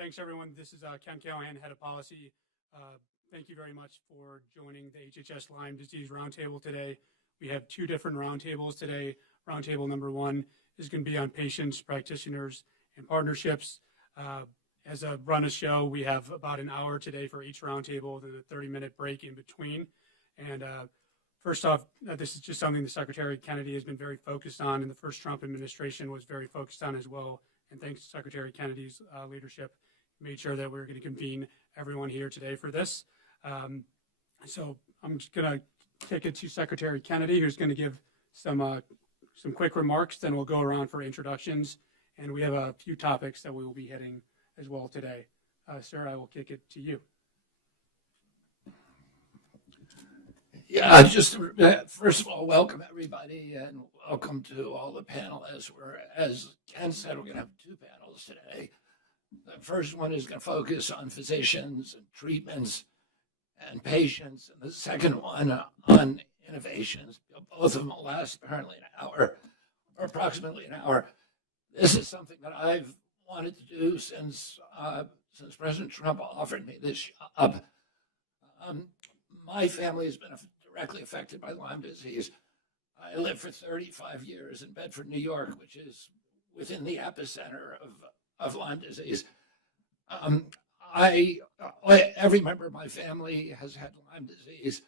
Thanks, everyone. This is Ken Callahan, Head of Policy. Thank you very much for joining the HHS Lyme Disease Roundtable today. We have two different roundtables today. Roundtable number one is going to be on patients, practitioners, and partnerships. As a run a show, we have about an hour today for each roundtable, then a 30-minute break in between. And first off, this is just something that Secretary Kennedy has been very focused on, and the first Trump administration was very focused on as well. And thanks to Secretary Kennedy's leadership, made sure that we're going to convene everyone here today for this. So I'm just going to take it to Secretary Kennedy, who's going to give some quick remarks. Then we'll go around for introductions, and we have a few topics that we will be hitting as well today. Sir, I will kick it to you. Yeah, just first of all, welcome everybody, and welcome to all the panelists. As Ken said, we're going to have two panels today. The first one is going to focus on physicians and treatments and patients, and the second one on innovations. Both of them will last apparently an hour, or approximately an hour. This is something that I've wanted to do since President Trump offered me this job. My family has been directly affected by Lyme disease. I lived for 35 years in Bedford, New York, which is within the epicenter of Lyme disease. Every member of my family has had Lyme disease.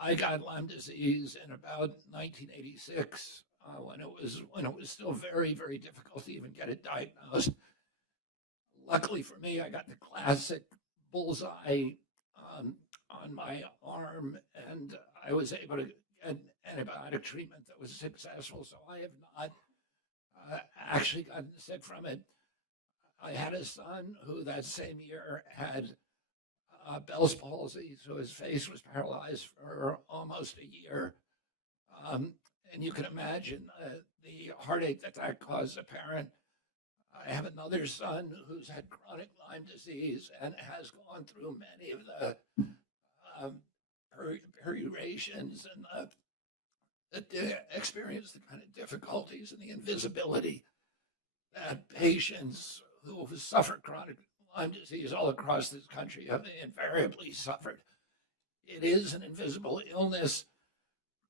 I got Lyme disease in about 1986 when it was still very, very difficult to even get it diagnosed. Luckily for me, I got the classic bullseye on my arm, and I was able to get antibiotic treatment that was successful. So I have not actually gotten sick from it. I had a son who that same year had Bell's palsy, so his face was paralyzed for almost a year. And you can imagine the heartache that caused a parent. I have another son who's had chronic Lyme disease and has gone through many of the periorations and experienced the kind of difficulties and the invisibility that patients who suffer chronic Lyme disease all across this country have invariably suffered. It is an invisible illness.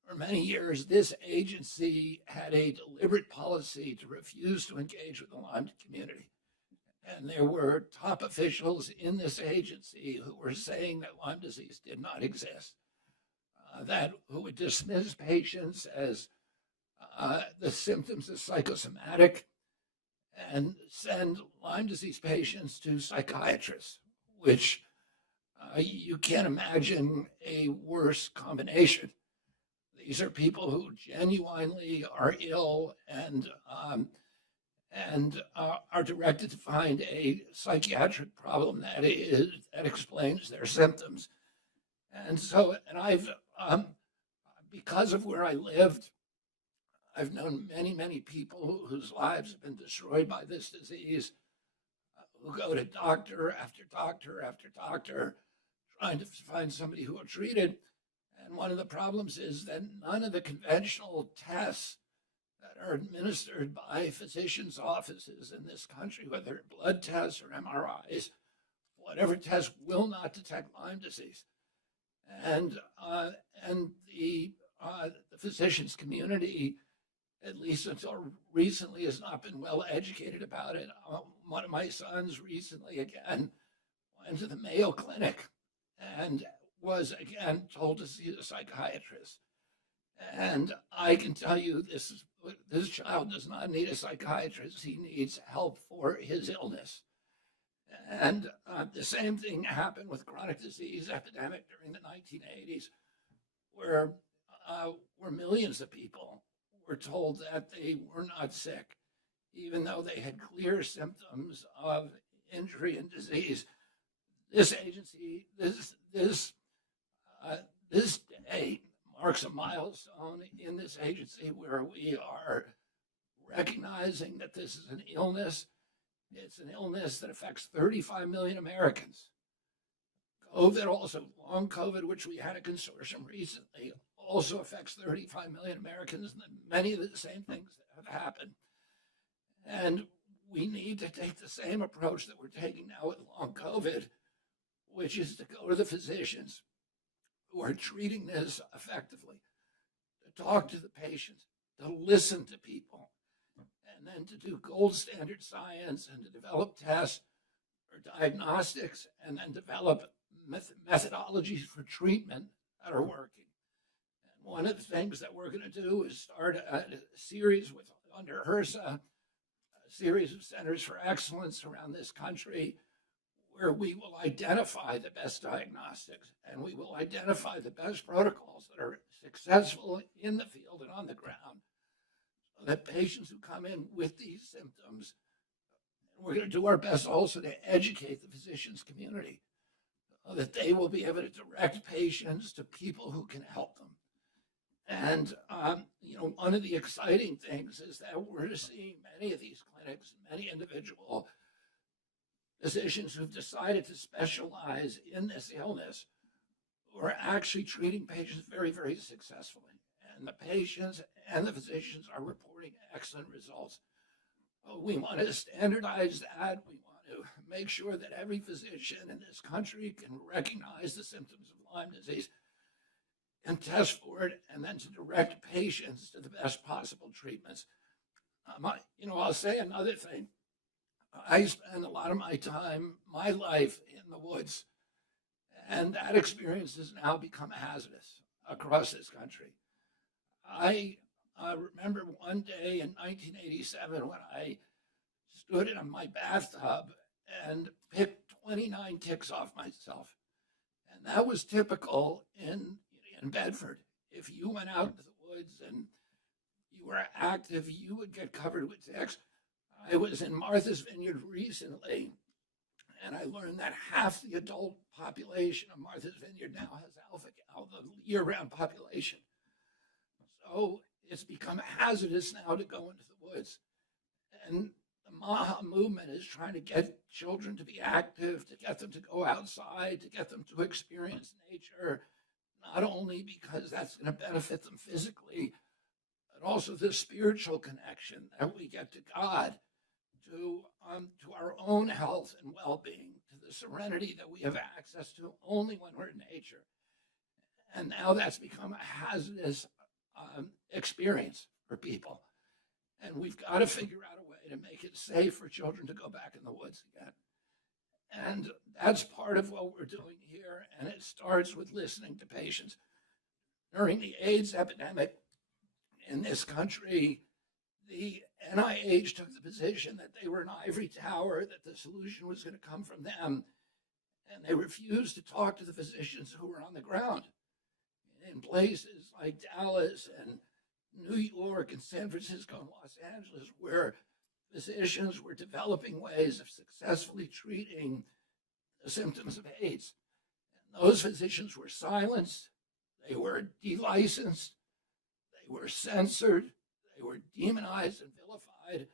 For many years, this agency had a deliberate policy to refuse to engage with the Lyme community. And there were top officials in this agency who were saying that Lyme disease did not exist, who would dismiss patients as the symptoms as psychosomatic and send Lyme disease patients to psychiatrists, which you can't imagine a worse combination. These are people who genuinely are ill and are directed to find a psychiatric problem that explains their symptoms. And I've, because of where I lived, I've known many, many people whose lives have been destroyed by this disease, who go to doctor after doctor after doctor, trying to find somebody who will treat it. And one of the problems is that none of the conventional tests that are administered by physicians' offices in this country, whether blood tests or MRIs, whatever test will not detect Lyme disease. And the physicians' community, at least until recently, has not been well educated about it. One of my sons recently, again, went to the Mayo Clinic and was, again, told to see a psychiatrist. And I can tell you this child does not need a psychiatrist. He needs help for his illness. And the same thing happened with chronic disease epidemic during the 1980s, where millions of people were told that they were not sick, even though they had clear symptoms of injury and disease. This agency, this day marks a milestone in this agency where we are recognizing that this is an illness. It's an illness that affects 35 million Americans. COVID also, long COVID, which we had a consortium recently, also affects 35 million Americans, and many of the same things have happened. And we need to take the same approach that we're taking now with long COVID, which is to go to the physicians who are treating this effectively, to talk to the patients, to listen to people, and then to do gold standard science and to develop tests or diagnostics and then develop methodologies for treatment that are working. And one of the things that we're going to do is start a series under HRSA, a series of centers for excellence around this country where we will identify the best diagnostics and we will identify the best protocols that are successful in the field and on the ground so that patients who come in with these symptoms, we're going to do our best also to educate the physicians community so that they will be able to direct patients to people who can help them. And, one of the exciting things is that we're seeing many of these clinics, many individual physicians who've decided to specialize in this illness who are actually treating patients very, very successfully. And the patients and the physicians are reporting excellent results. We want to standardize that. We want to make sure that every physician in this country can recognize the symptoms of Lyme disease and test for it, and then to direct patients to the best possible treatments. I'll say another thing. I spend a lot of my time, my life in the woods, and that experience has now become hazardous across this country. I remember one day in 1987 when I stood in my bathtub and picked 29 ticks off myself. And that was typical in Bedford. If you went out into the woods and you were active, you would get covered with ticks. I was in Martha's Vineyard recently, and I learned that half the adult population of Martha's Vineyard now has alpha gal, the year-round population. So it's become hazardous now to go into the woods. And the MAHA movement is trying to get children to be active, to get them to go outside, to get them to experience nature, not only because that's going to benefit them physically, but also the spiritual connection that we get to God, to our own health and well-being, to the serenity that we have access to only when we're in nature. And now that's become a hazardous experience for people. And we've got to figure out a way to make it safe for children to go back in the woods again. And that's part of what we're doing here. And it starts with listening to patients. During the AIDS epidemic in this country, the NIH took the position that they were an ivory tower, that the solution was going to come from them. And they refused to talk to the physicians who were on the ground in places like Dallas and New York and San Francisco and Los Angeles, where physicians were developing ways of successfully treating the symptoms of AIDS. And those physicians were silenced, they were delicensed, they were censored, they were demonized and vilified.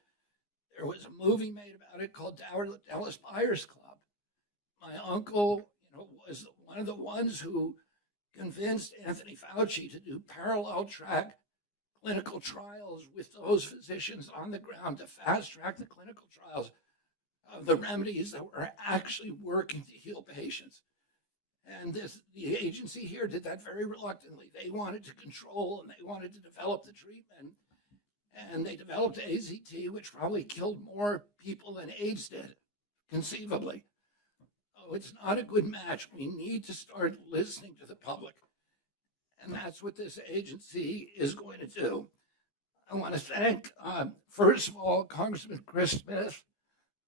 There was a movie made about it called Dallas Buyers Club. My uncle, was one of the ones who convinced Anthony Fauci to do parallel track clinical trials with those physicians on the ground to fast track the clinical trials of the remedies that were actually working to heal patients. And the agency here did that very reluctantly. They wanted to control and they wanted to develop the treatment. And they developed AZT, which probably killed more people than AIDS did, conceivably. Oh, it's not a good match. We need to start listening to the public. And that's what this agency is going to do. I want to thank, first of all, Congressman Chris Smith,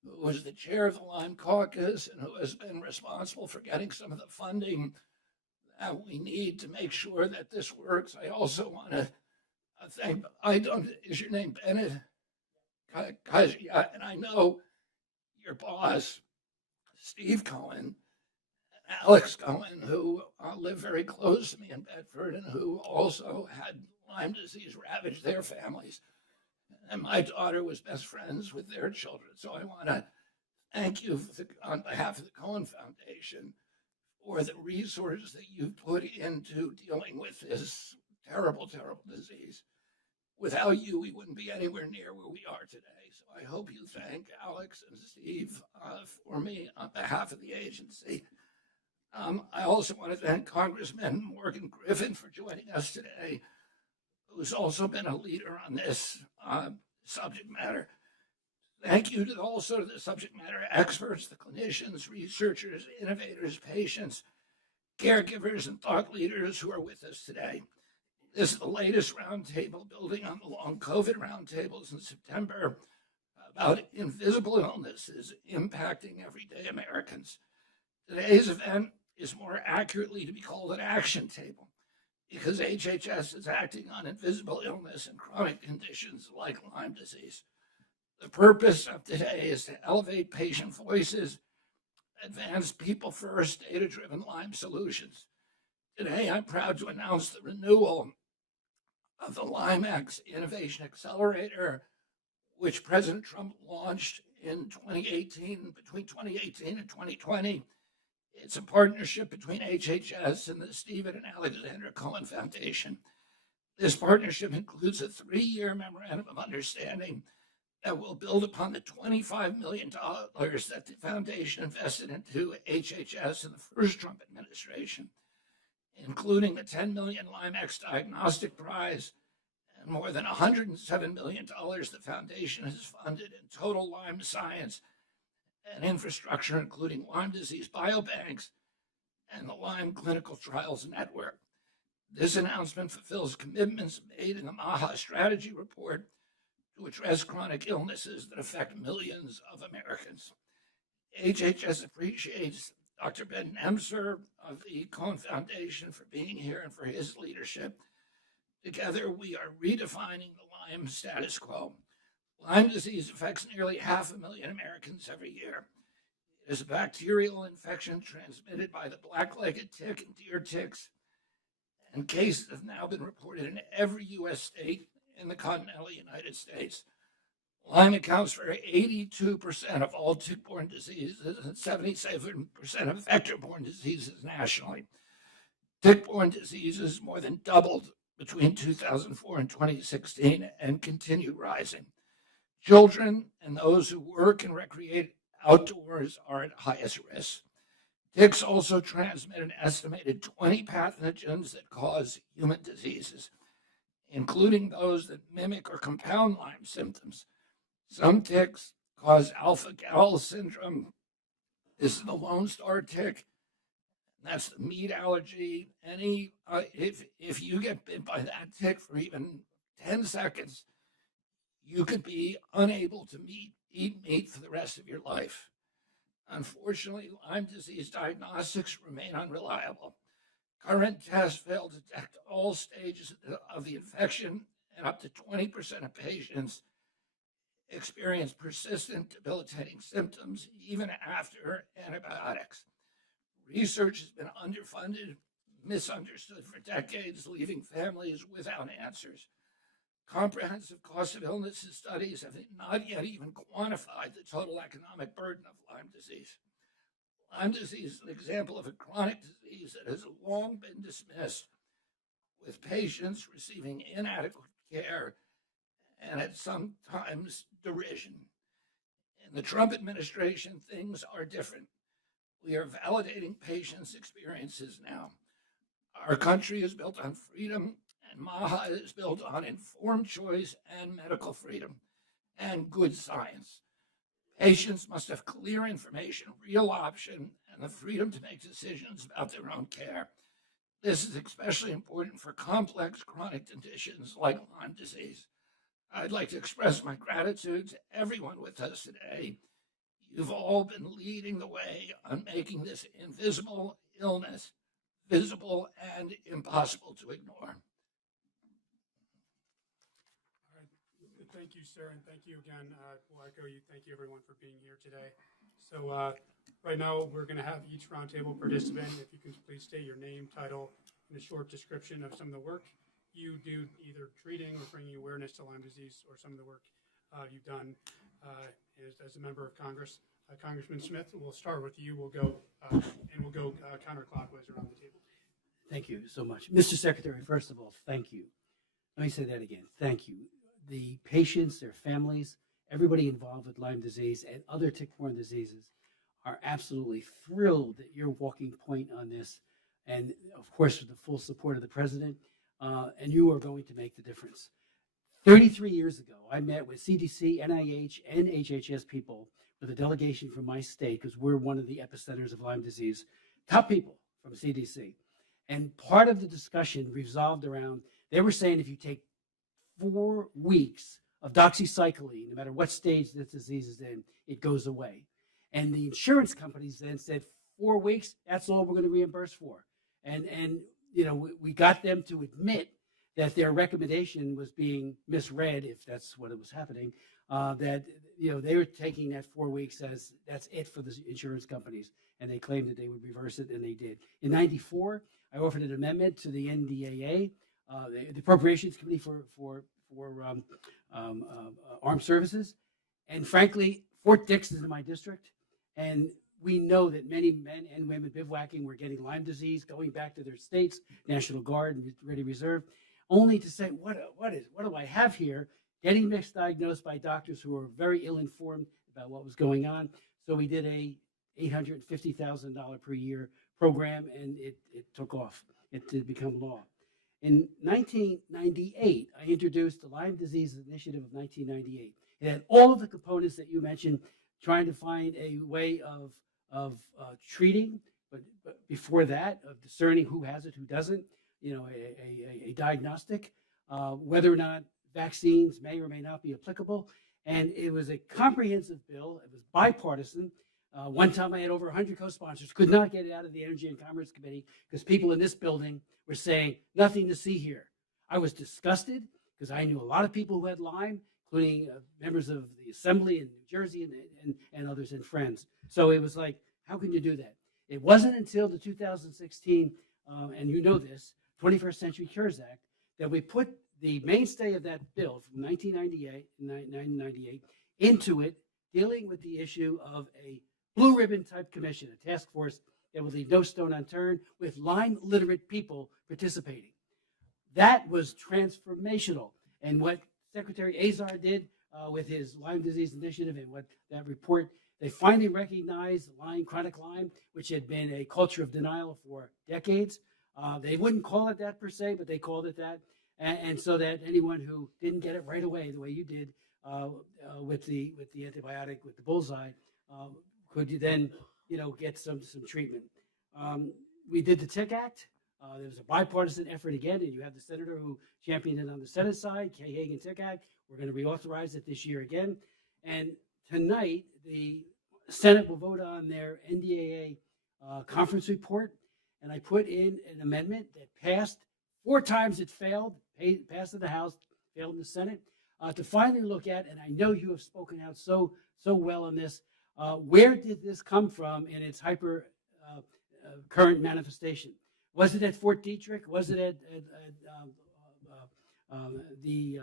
who was the chair of the Lyme Caucus and who has been responsible for getting some of the funding that we need to make sure that this works. I also want to thank, is your name Bennett? Yeah, and I know your boss, Steve Cohen, Alex Cohen, who lived very close to me in Bedford and who also had Lyme disease ravage their families. And my daughter was best friends with their children. So I want to thank you on behalf of the Cohen Foundation for the resources that you've put into dealing with this terrible, terrible disease. Without you, we wouldn't be anywhere near where we are today. So I hope you thank Alex and Steve for me on behalf of the agency. I also want to thank Congressman Morgan Griffin for joining us today, who's also been a leader on this subject matter. Thank you to also to the subject matter experts, the clinicians, researchers, innovators, patients, caregivers, and thought leaders who are with us today. This is the latest roundtable building on the long COVID roundtables in September about invisible illnesses impacting everyday Americans. Today's event is more accurately to be called an action table because HHS is acting on invisible illness and chronic conditions like Lyme disease. The purpose of today is to elevate patient voices, advance people-first, data-driven Lyme solutions. Today, I'm proud to announce the renewal of the LymeX Innovation Accelerator, which President Trump launched in 2018, between 2018 and 2020. It's a partnership between HHS and the Stephen and Alexandra Cohen Foundation. This partnership includes a 3-year memorandum of understanding that will build upon the $25 million that the foundation invested into HHS in the first Trump administration, including the $10 million LymeX Diagnostic Prize and more than $107 million the foundation has funded in total Lyme science and infrastructure, including Lyme disease biobanks and the Lyme Clinical Trials Network. This announcement fulfills commitments made in the MAHA strategy report to address chronic illnesses that affect millions of Americans. HHS appreciates Dr. Ben Nemser of the Cohen Foundation for being here and for his leadership. Together, we are redefining the Lyme status quo. Lyme disease affects nearly 500,000 Americans every year. It is a bacterial infection transmitted by the black-legged tick and deer ticks, and cases have now been reported in every U.S. state in the continental United States. Lyme accounts for 82% of all tick-borne diseases and 77% of vector-borne diseases nationally. Tick-borne diseases more than doubled between 2004 and 2016 and continue rising. Children and those who work and recreate outdoors are at highest risk. Ticks also transmit an estimated 20 pathogens that cause human diseases, including those that mimic or compound Lyme symptoms. Some ticks cause alpha-gal syndrome. This is the Lone Star tick. That's the meat allergy. If you get bit by that tick for even 10 seconds, you could be unable to eat meat for the rest of your life. Unfortunately, Lyme disease diagnostics remain unreliable. Current tests fail to detect all stages of the infection, and up to 20% of patients experience persistent debilitating symptoms even after antibiotics. Research has been underfunded, misunderstood for decades, leaving families without answers. Comprehensive cost of illnesses studies have not yet even quantified the total economic burden of Lyme disease. Lyme disease is an example of a chronic disease that has long been dismissed, with patients receiving inadequate care and at sometimes derision. In the Trump administration, things are different. We are validating patients' experiences now. Our country is built on freedom, and MAHA is built on informed choice and medical freedom and good science. Patients must have clear information, real option, and the freedom to make decisions about their own care. This is especially important for complex chronic conditions like Lyme disease. I'd like to express my gratitude to everyone with us today. You've all been leading the way on making this invisible illness visible and impossible to ignore. All right. Thank you, sir, and thank you again. We'll echo you. Thank you, everyone, for being here today. So right now, we're going to have each roundtable participant, if you can please state your name, title, and a short description of some of the work you do, either treating or bringing awareness to Lyme disease, or some of the work you've done as a member of Congress. Congressman Smith, we'll start with you. We'll go counterclockwise around the table. Thank you so much. Mr. Secretary, first of all, thank you. Let me say that again. Thank you. The patients, their families, everybody involved with Lyme disease and other tick-borne diseases are absolutely thrilled that you're walking point on this. And of course, with the full support of the president, and you are going to make the difference. 33 years ago, I met with CDC, NIH, and HHS people with a delegation from my state, because we're one of the epicenters of Lyme disease, top people from CDC. And part of the discussion revolved around, they were saying if you take 4 weeks of doxycycline, no matter what stage this disease is in, it goes away. And the insurance companies then said, 4 weeks, that's all we're going to reimburse for. And you know, we got them to admit that their recommendation was being misread, if that's what it was happening, that, you know, they were taking that 4 weeks as that's it for the insurance companies, and they claimed that they would reverse it, and they did. In '94, I offered an amendment to the NDAA, the Appropriations Committee for Armed Services, and frankly, Fort Dix is in my district, and we know that many men and women bivouacking were getting Lyme disease, going back to their states, National Guard and Ready Reserve, only to say, what do I have here? Getting misdiagnosed by doctors who were very ill-informed about what was going on. So we did a $850,000 per year program, and it took off. It did become law. In 1998, I introduced the Lyme Disease Initiative of 1998. It had all of the components that you mentioned, trying to find a way of treating, but before that, of discerning who has it, who doesn't, you know, a diagnostic, whether or not vaccines may or may not be applicable. And it was a comprehensive bill. It was bipartisan. One time I had over 100 co-sponsors, could not get it out of the Energy and Commerce Committee because people in this building were saying, nothing to see here. I was disgusted because I knew a lot of people who had Lyme, including members of the Assembly in New Jersey and others and friends. So it was like, how can you do that? It wasn't until the 2016, and you know this, 21st Century Cures Act, that we put the mainstay of that bill from 1998 into it, dealing with the issue of a blue ribbon type commission, a task force that would leave no stone unturned, with Lyme literate people participating. That was transformational. And what Secretary Azar did with his Lyme disease initiative and what that report, they finally recognized Lyme, chronic Lyme, which had been a culture of denial for decades. They wouldn't call it that per se, but they called it that. And so that anyone who didn't get it right away, the way you did with the antibiotic, with the bullseye, could you then, you know, get some treatment. We did the Tick Act. There was a bipartisan effort again, and you have the senator who championed it on the Senate side, Kay Hagan Tick Act. We're going to reauthorize it this year again. And tonight, the Senate will vote on their NDAA conference report. And I put in an amendment that passed 4 times. It failed, passed in the House, failed in the Senate, to finally look at, and I know you have spoken out so well on this, where did this come from in its hyper current manifestation? Was it at Fort Detrick? Was it at the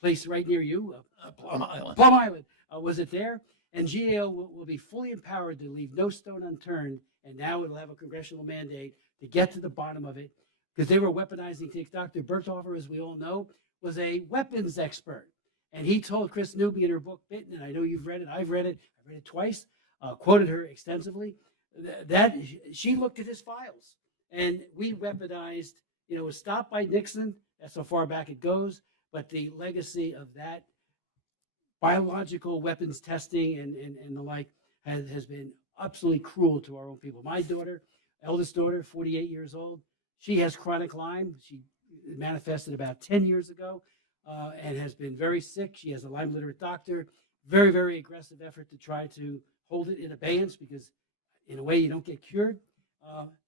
place right near you? Plum Island. Plum Island. Was it there? And GAO will be fully empowered to leave no stone unturned, and now it'll have a congressional mandate to get to the bottom of it, because they were weaponizing things. Dr. Berthofer, as we all know, was a weapons expert. And he told Chris Newby in her book, Bitten, and I know you've read it, I've read it twice, quoted her extensively, that she looked at his files. And we weaponized, you know, it was stopped by Nixon, that's how far back it goes, but the legacy of that biological weapons testing and the like has been absolutely cruel to our own people. My daughter, eldest daughter, 48 years old, she has chronic Lyme. She manifested about 10 years ago and has been very sick. She has a Lyme literate doctor. Very, very aggressive effort to try to hold it in abeyance, because in a way you don't get cured.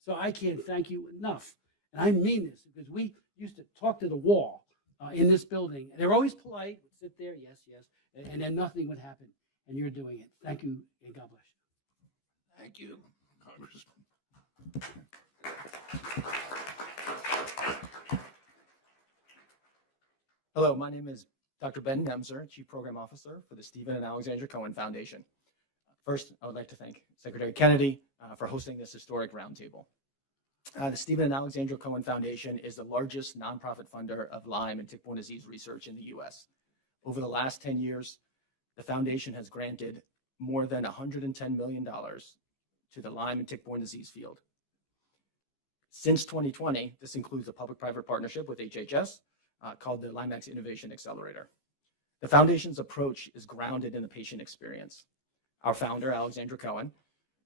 So I can't thank you enough. And I mean this, because we used to talk to the wall in this building. And they're always polite, would sit there, yes, and then nothing would happen. And you're doing it. Thank you, and God bless you. Thank you, Congressman. Hello, my name is Dr. Ben Nemser, Chief Program Officer for the Stephen and Alexandra Cohen Foundation. First, I would like to thank Secretary Kennedy for hosting this historic roundtable. The Stephen and Alexandra Cohen Foundation is the largest nonprofit funder of Lyme and tick-borne disease research in the U.S. Over the last 10 years, the foundation has granted more than $110 million to the Lyme and tick-borne disease field. Since 2020, this includes a public-private partnership with HHS called the LymeX Innovation Accelerator. The foundation's approach is grounded in the patient experience. Our founder, Alexandra Cohen,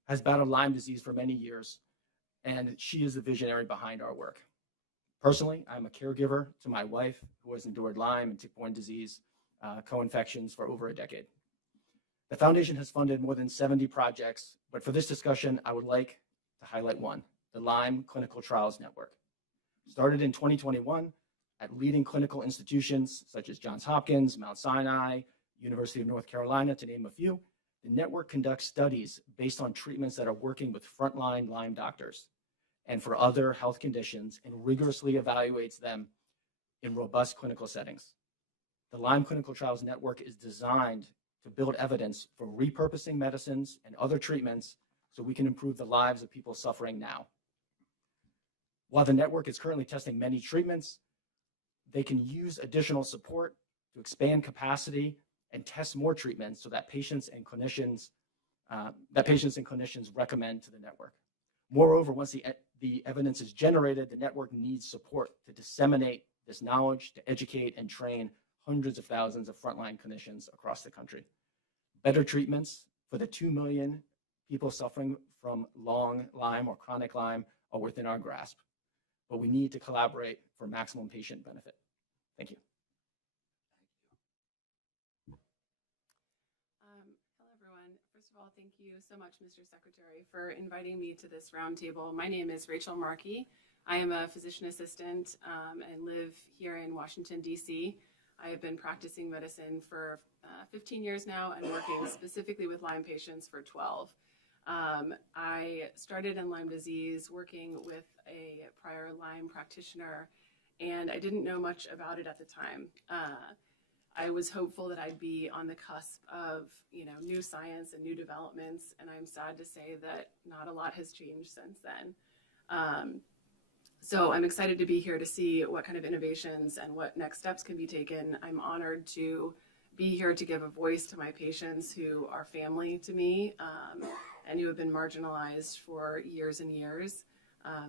has battled Lyme disease for many years, and she is the visionary behind our work. Personally, I'm a caregiver to my wife, who has endured Lyme and tick-borne disease co-infections for over a decade. The foundation has funded more than 70 projects, but for this discussion, I would like to highlight one, the Lyme Clinical Trials Network. Started in 2021 at leading clinical institutions such as Johns Hopkins, Mount Sinai, University of North Carolina, to name a few, the network conducts studies based on treatments that are working with frontline Lyme doctors and for other health conditions, and rigorously evaluates them in robust clinical settings. The Lyme Clinical Trials Network is designed to build evidence for repurposing medicines and other treatments so we can improve the lives of people suffering now. While the network is currently testing many treatments, they can use additional support to expand capacity and test more treatments so that patients and clinicians recommend to the network. Moreover, once the evidence is generated, the network needs support to disseminate this knowledge, to educate and train hundreds of thousands of frontline clinicians across the country. Better treatments for the 2 million people suffering from long Lyme or chronic Lyme are within our grasp, but we need to collaborate for maximum patient benefit. Thank you. Hello, everyone. First of all, thank you so much, Mr. Secretary, for inviting me to this roundtable. My name is Rachel Markey. I am a physician assistant and live here in Washington, D.C. I have been practicing medicine for 15 years now and working specifically with Lyme patients for 12. I started in Lyme disease working with a prior Lyme practitioner, and I didn't know much about it at the time. I was hopeful that I'd be on the cusp of, new science and new developments, and I'm sad to say that not a lot has changed since then. So I'm excited to be here to see what kind of innovations and what next steps can be taken. I'm honored to be here to give a voice to my patients who are family to me and who have been marginalized for years and years.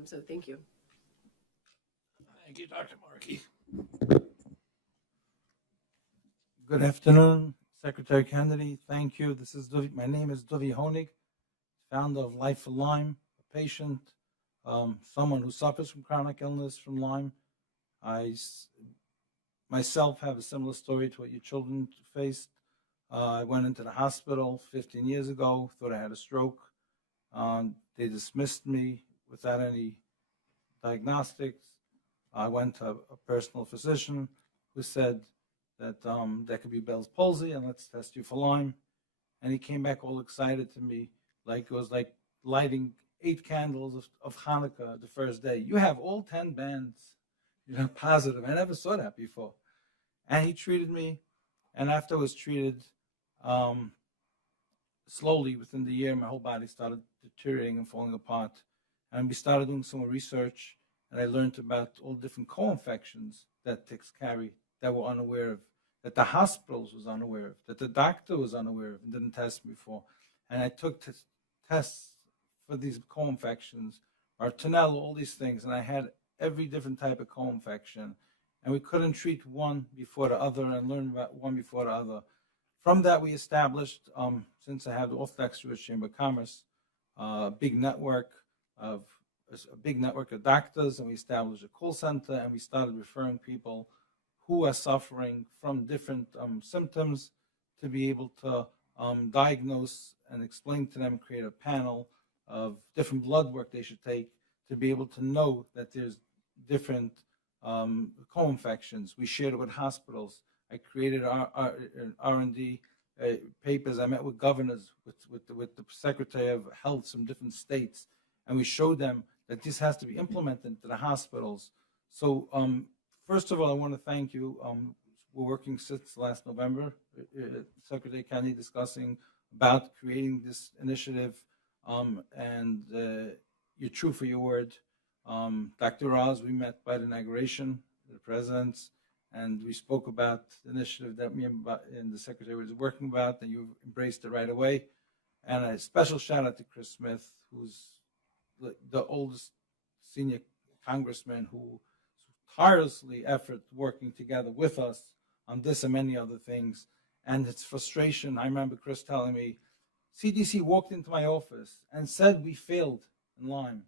So thank you. Thank you, Dr. Markey. Good afternoon, Secretary Kennedy. Thank you. My name is Dovi Honig, founder of Life for Lyme, a patient, someone who suffers from chronic illness from Lyme. I myself have a similar story to what your children faced. I went into the hospital 15 years ago, thought I had a stroke. They dismissed me without any diagnostics. I went to a personal physician who said that there could be Bell's palsy and let's test you for Lyme. And he came back all excited to me, like it was like lighting 8 candles of Hanukkah the first day. You have all 10 bands, positive. I never saw that before. And he treated me, and after I was treated, slowly within the year, my whole body started deteriorating and falling apart. And we started doing some more research, and I learned about all different co-infections that ticks carry that we're unaware of, that the hospitals was unaware of, that the doctor was unaware of and didn't test me for. And I took tests for these co-infections, Bartonella, all these things, and I had every different type of co-infection. And we couldn't treat one before the other and learn about one before the other. From that, we established, since I have the Orthodox Jewish Chamber of Commerce, a big network of doctors, and we established a call center, and we started referring people who are suffering from different symptoms to be able to diagnose and explain to them, create a panel of different blood work they should take to be able to know that there's different co-infections. We shared it with hospitals. I created R&D papers. I met with governors, with the Secretary of Health from different states, and we showed them that this has to be implemented into the hospitals. So first of all, I want to thank you. We're working since last November, Secretary Kennedy discussing about creating this initiative, and you're true for your word. Dr. Oz, we met by the inauguration, the presidents, and we spoke about the initiative that me and the secretary was working about, and you embraced it right away. And a special shout out to Chris Smith, who's the oldest senior congressman who tirelessly effort working together with us on this and many other things. And it's frustration. I remember Chris telling me, CDC walked into my office and said we failed in Lyme.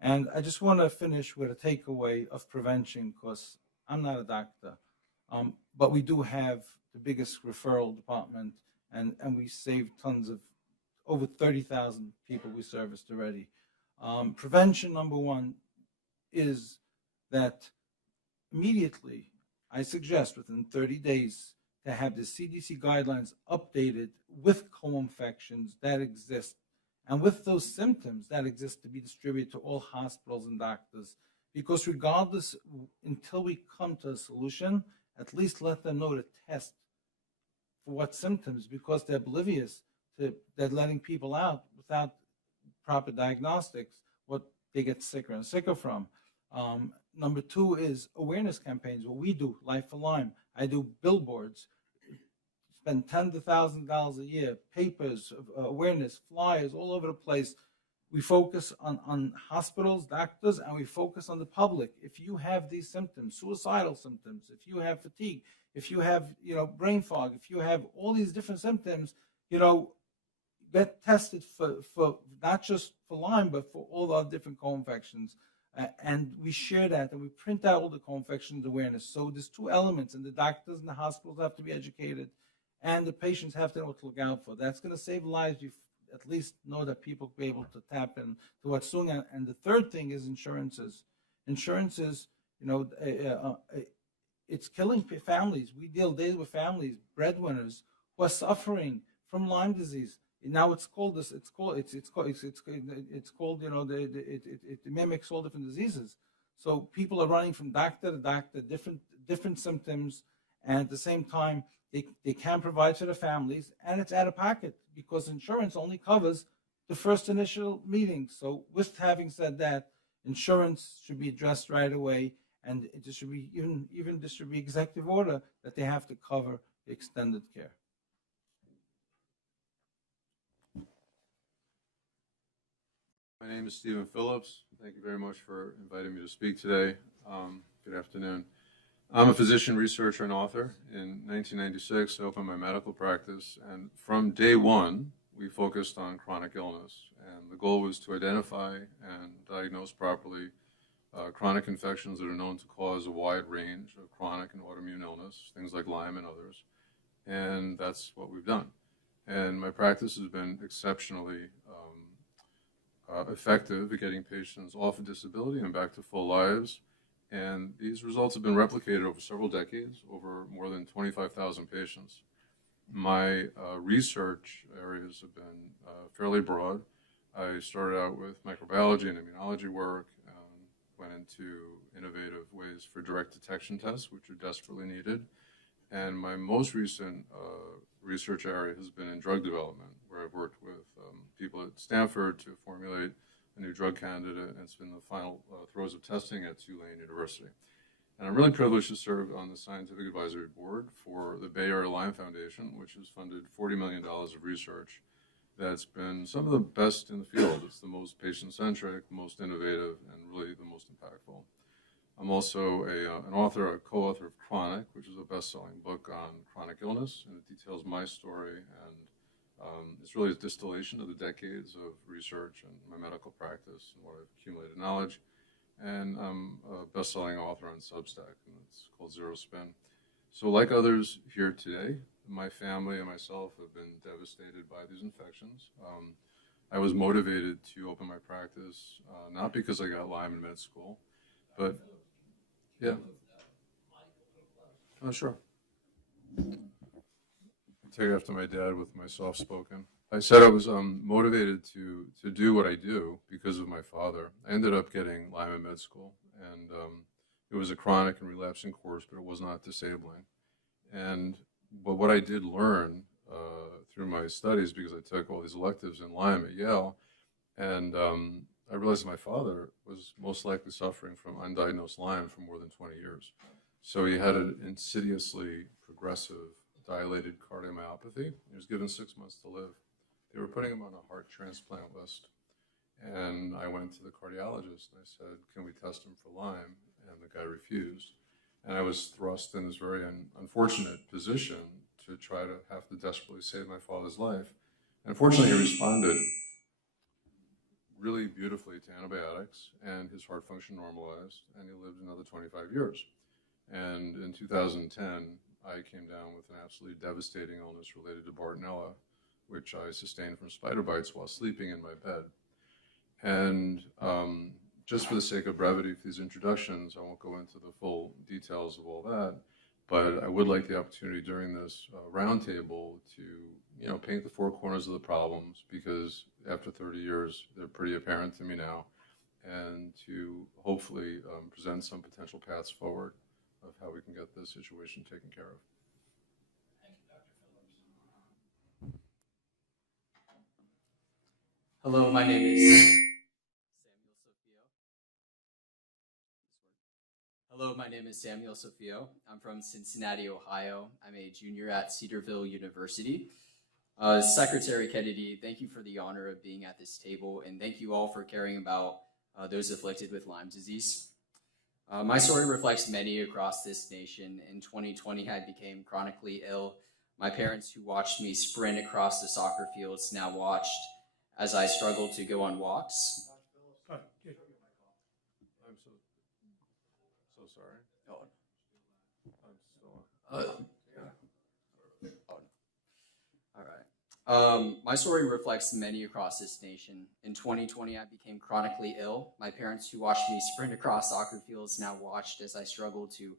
And I just want to finish with a takeaway of prevention, because I'm not a doctor, but we do have the biggest referral department, and we saved tons of, over 30,000 people we serviced already. Prevention, number one, is that immediately, I suggest within 30 days, to have the CDC guidelines updated with co-infections that exist and with those symptoms that exist to be distributed to all hospitals and doctors. Because regardless, until we come to a solution, at least let them know to test for what symptoms, because they're oblivious to they're letting people out without proper diagnostics, what they get sicker and sicker from. Number two is awareness campaigns. What we do, Life for Lyme, I do billboards, spend tens of thousands of dollars a year, papers, awareness, flyers all over the place. We focus on hospitals, doctors, and we focus on the public. If you have these symptoms, suicidal symptoms, if you have fatigue, if you have brain fog, if you have all these different symptoms, get tested for not just for Lyme, but for all the other different co-infections. And we share that, and we print out all the co-infections awareness. So there's two elements, and the doctors and the hospitals have to be educated, and the patients have to know what to look out for. That's going to save lives. You at least know that people will be able to tap into what's doing. And the third thing is insurances. Insurances, it's killing families. We deal daily with families, breadwinners, who are suffering from Lyme disease. Now it mimics all different diseases. So people are running from doctor to doctor, different symptoms, and at the same time, they can provide for the families, and it's out of pocket because insurance only covers the first initial meeting. So with having said that, insurance should be addressed right away, and it should be even this should be executive order that they have to cover the extended care. My name is Stephen Phillips. Thank you very much for inviting me to speak today. Good afternoon. I'm a physician, researcher, and author. In 1996, I opened my medical practice, and from day one, we focused on chronic illness. And the goal was to identify and diagnose properly chronic infections that are known to cause a wide range of chronic and autoimmune illness, things like Lyme and others. And that's what we've done. And my practice has been exceptionally effective at getting patients off of disability and back to full lives. And these results have been replicated over several decades, over more than 25,000 patients. My research areas have been fairly broad. I started out with microbiology and immunology work, went into innovative ways for direct detection tests, which are desperately needed. And my most recent research area has been in drug development, where I've worked with people at Stanford to formulate a new drug candidate, and it's been the final throes of testing at Tulane University. And I'm really privileged to serve on the Scientific Advisory Board for the Bay Area Lyme Foundation, which has funded $40 million of research that's been some of the best in the field. It's the most patient-centric, most innovative, and really the most impactful. I'm also an author, a co-author of Chronic, which is a best-selling book on chronic illness, and it details my story, and it's really a distillation of the decades of research and my medical practice and what I've accumulated knowledge. And I'm a best-selling author on Substack, and it's called Zero Spin. So like others here today, my family and myself have been devastated by these infections. I was motivated to open my practice, not because I got Lyme in med school, but yeah. Oh, sure. I'll take it after my dad with my soft-spoken. I said I was motivated to do what I do because of my father. I ended up getting Lyme in med school, and it was a chronic and relapsing course, but it was not disabling. But what I did learn through my studies, because I took all these electives in Lyme at Yale, and I realized that my father was most likely suffering from undiagnosed Lyme for more than 20 years. So he had an insidiously progressive dilated cardiomyopathy. He was given 6 months to live. They were putting him on a heart transplant list. And I went to the cardiologist and I said, can we test him for Lyme? And the guy refused. And I was thrust in this very unfortunate position to try to have to desperately save my father's life. And unfortunately, he responded really beautifully to antibiotics, and his heart function normalized, and he lived another 25 years. And in 2010, I came down with an absolutely devastating illness related to Bartonella, which I sustained from spider bites while sleeping in my bed. And just for the sake of brevity for these introductions, I won't go into the full details of all that, but I would like the opportunity during this roundtable to, paint the four corners of the problems, because after 30 years, they're pretty apparent to me now, and to hopefully present some potential paths forward of how we can get this situation taken care of. Hello, my name is Samuel Sofio. I'm from Cincinnati, Ohio. I'm a junior at Cedarville University. Secretary Kennedy, thank you for the honor of being at this table, and thank you all for caring about those afflicted with Lyme disease. My story reflects many across this nation. In 2020, I became chronically ill. My parents, who watched me sprint across the soccer fields, now watched as I struggled to go on walks. I'm so sorry. Oh, I'm still all right. My story reflects many across this nation. In 2020, I became chronically ill. My parents, who watched me sprint across soccer fields, now watched as I struggled to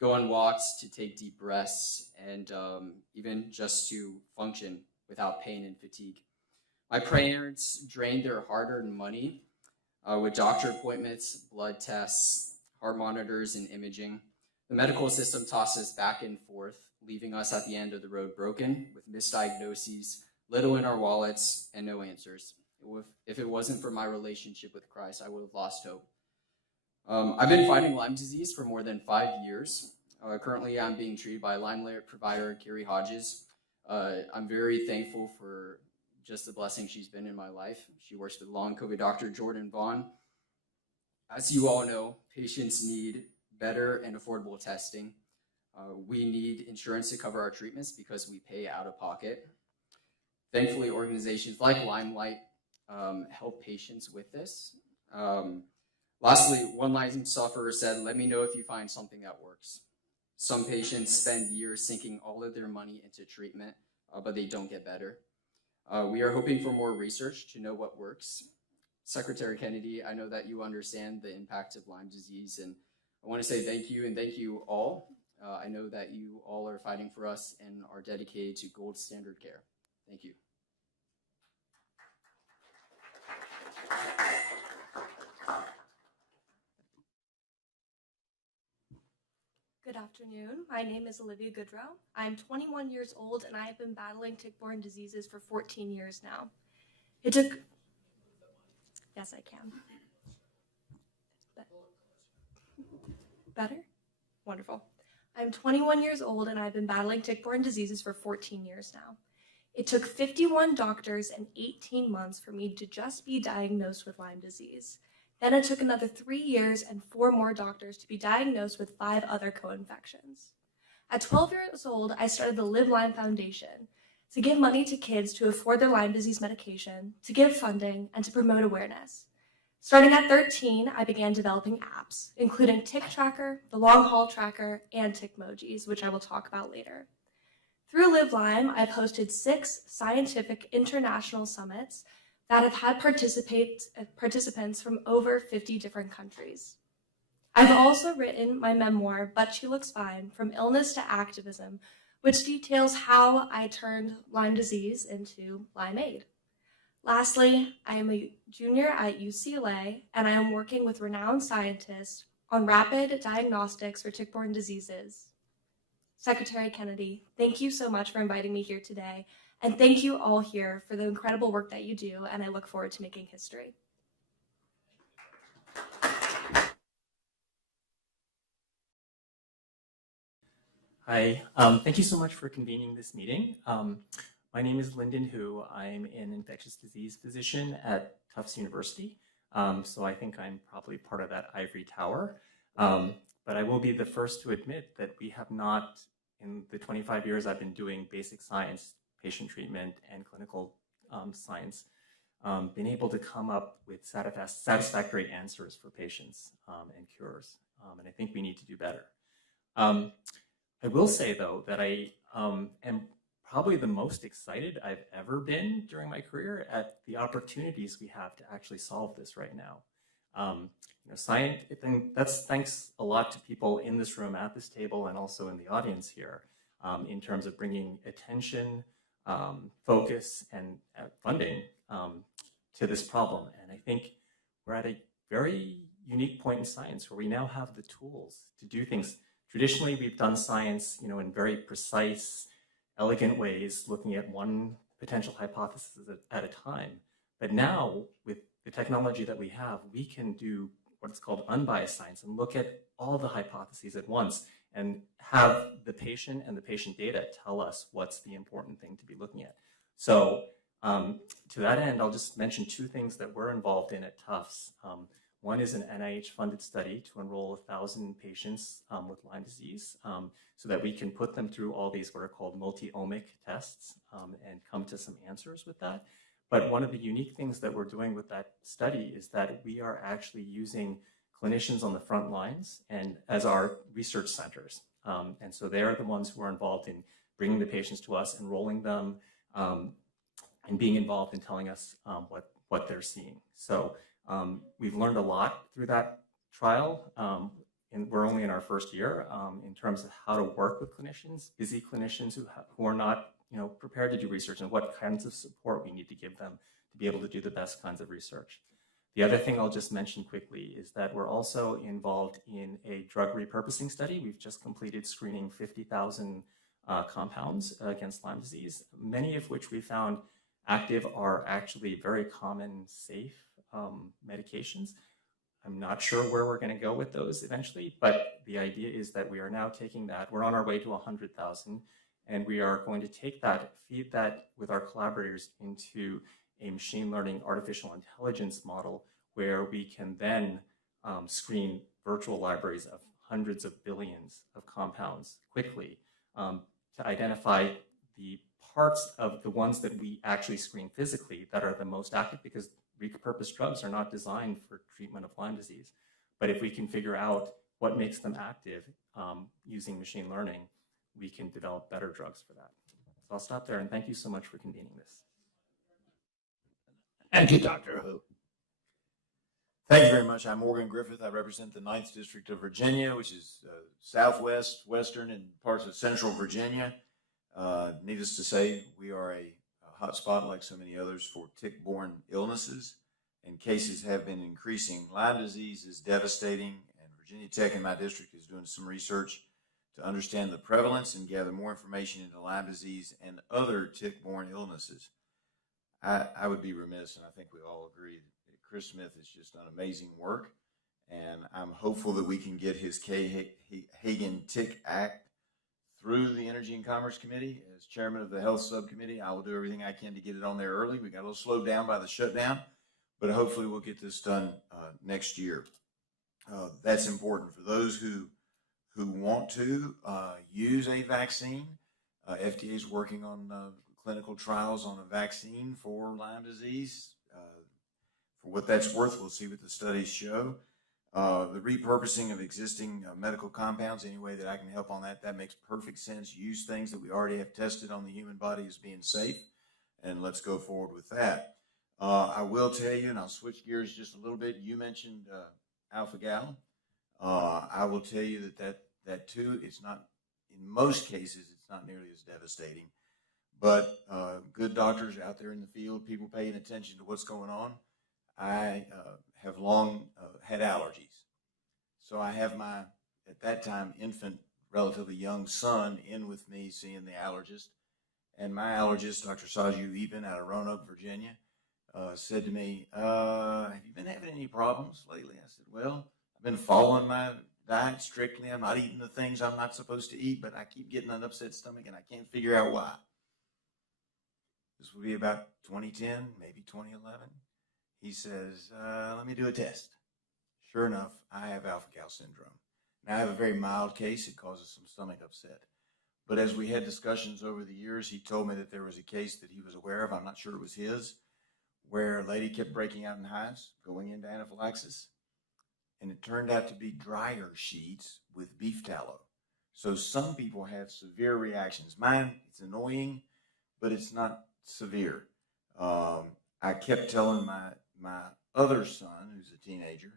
go on walks, to take deep breaths, and even just to function without pain and fatigue. My parents drained their hard-earned money with doctor appointments, blood tests, heart monitors, and imaging. The medical system tossed us back and forth, leaving us at the end of the road broken, with misdiagnoses, little in our wallets, and no answers. If it wasn't for my relationship with Christ, I would have lost hope. I've been fighting Lyme disease for more than 5 years. Currently, I'm being treated by Lyme provider Carrie Hodges. I'm very thankful for just the blessing she's been in my life. She works with long COVID doctor Jordan Vaughn. As you all know, patients need better and affordable testing. We need insurance to cover our treatments because we pay out of pocket. Thankfully, organizations like Limelight help patients with this. Lastly, one Lyme sufferer said, "Let me know if you find something that works." Some patients spend years sinking all of their money into treatment, but they don't get better. We are hoping for more research to know what works. Secretary Kennedy, I know that you understand the impact of Lyme disease, and I want to say thank you, and thank you all. I know that you all are fighting for us and are dedicated to gold standard care. Thank you. Good afternoon. My name is Olivia Goodrow. I'm 21 years old and I have been battling tick-borne diseases for 14 years now. Yes, I can. Better? Wonderful. I'm 21 years old and I've been battling tick-borne diseases for 14 years now. It took 51 doctors and 18 months for me to just be diagnosed with Lyme disease. Then it took another 3 years and 4 more doctors to be diagnosed with 5 other co-infections. At 12 years old, I started the Live Lyme Foundation to give money to kids to afford their Lyme disease medication, to give funding, and to promote awareness. Starting at 13, I began developing apps, including Tick Tracker, the Long Haul Tracker, and Tickmojis, which I will talk about later. Through Live Lyme, I've hosted 6 scientific international summits that have had participants from over 50 different countries. I've also written my memoir, But She Looks Fine, From Illness to Activism, which details how I turned Lyme disease into Lyme Aid. Lastly, I am a junior at UCLA, and I am working with renowned scientists on rapid diagnostics for tick-borne diseases. Secretary Kennedy, thank you so much for inviting me here today. And thank you all here for the incredible work that you do, and I look forward to making history. Hi, thank you so much for convening this meeting. My name is Lyndon Hu. I'm an infectious disease physician at Tufts University. So I think I'm probably part of that ivory tower. But I will be the first to admit that we have not, in the 25 years I've been doing basic science, patient treatment, and clinical science, been able to come up with satisfactory answers for patients and cures. And I think we need to do better. I will say, though, that I am probably the most excited I've ever been during my career at the opportunities we have to actually solve this right now. Science, and that's thanks a lot to people in this room, at this table, and also in the audience here, in terms of bringing attention, focus, and funding to this problem. And I think we're at a very unique point in science where we now have the tools to do things. Traditionally, we've done science, in very precise, elegant ways, looking at one potential hypothesis at a time. But now, with the technology that we have, we can do what's called unbiased science and look at all the hypotheses at once and have the patient and the patient data tell us what's the important thing to be looking at. So to that end, I'll just mention two things that we're involved in at Tufts. One is an NIH-funded study to enroll 1,000 patients with Lyme disease so that we can put them through all these what are called multi-omic tests and come to some answers with that. But one of the unique things that we're doing with that study is that we are actually using clinicians on the front lines and as our research centers. And so they're the ones who are involved in bringing the patients to us, enrolling them, and being involved in telling us what they're seeing. So we've learned a lot through that trial, and we're only in our first year in terms of how to work with clinicians, busy clinicians who are not prepared to do research, and what kinds of support we need to give them to be able to do the best kinds of research. The other thing I'll just mention quickly is that we're also involved in a drug repurposing study. We've just completed screening 50,000 compounds against Lyme disease, many of which we found active are actually very common, safe medications. I'm not sure where we're going to go with those eventually, but the idea is that we are now taking that. We're on our way to 100,000, and we are going to take that, feed that with our collaborators into a machine learning artificial intelligence model where we can then screen virtual libraries of hundreds of billions of compounds quickly to identify the parts of the ones that we actually screen physically that are the most active, because repurposed drugs are not designed for treatment of Lyme disease. But if we can figure out what makes them active using machine learning, we can develop better drugs for that. So I'll stop there, and thank you so much for convening this. Thank you, Dr. Hu. Thank you very much. I'm Morgan Griffith. I represent the 9th District of Virginia, which is southwest, western, and parts of central Virginia. Needless to say, we are a hot spot, like so many others, for tick-borne illnesses, and cases have been increasing. Lyme disease is devastating, and Virginia Tech in my district is doing some research to understand the prevalence and gather more information into Lyme disease and other tick-borne illnesses. I would be remiss, and I think we all agree, that Chris Smith has just done amazing work, and I'm hopeful that we can get his Hagen Tick Act through the Energy and Commerce Committee. As chairman of the Health Subcommittee, I will do everything I can to get it on there early. We got a little slowed down by the shutdown, but hopefully we'll get this done next year. That's important for those who want to use a vaccine. FDA is working on clinical trials on a vaccine for Lyme disease. For what that's worth, we'll see what the studies show. The repurposing of existing medical compounds, any way that I can help on that, that makes perfect sense. Use things that we already have tested on the human body as being safe, and let's go forward with that. I will tell you, and I'll switch gears just a little bit, you mentioned alpha-gal. I will tell you that too, it's not, in most cases, it's not nearly as devastating. But good doctors out there in the field, people paying attention to what's going on. I have long had allergies. So I have my, at that time, infant, relatively young son in with me seeing the allergist. And my allergist, Dr. Saju Eben out of Roanoke, Virginia, said to me, have you been having any problems lately? I said, well, I've been following my diet strictly. I'm not eating the things I'm not supposed to eat, but I keep getting an upset stomach and I can't figure out why. This would be about 2010, maybe 2011. He says, let me do a test. Sure enough, I have alpha-gal syndrome. Now I have a very mild case. It causes some stomach upset. But as we had discussions over the years, he told me that there was a case that he was aware of, I'm not sure it was his, where a lady kept breaking out in hives, going into anaphylaxis. And it turned out to be dryer sheets with beef tallow. So some people have severe reactions. Mine, it's annoying, but it's not severe. I kept telling my other son, who's a teenager,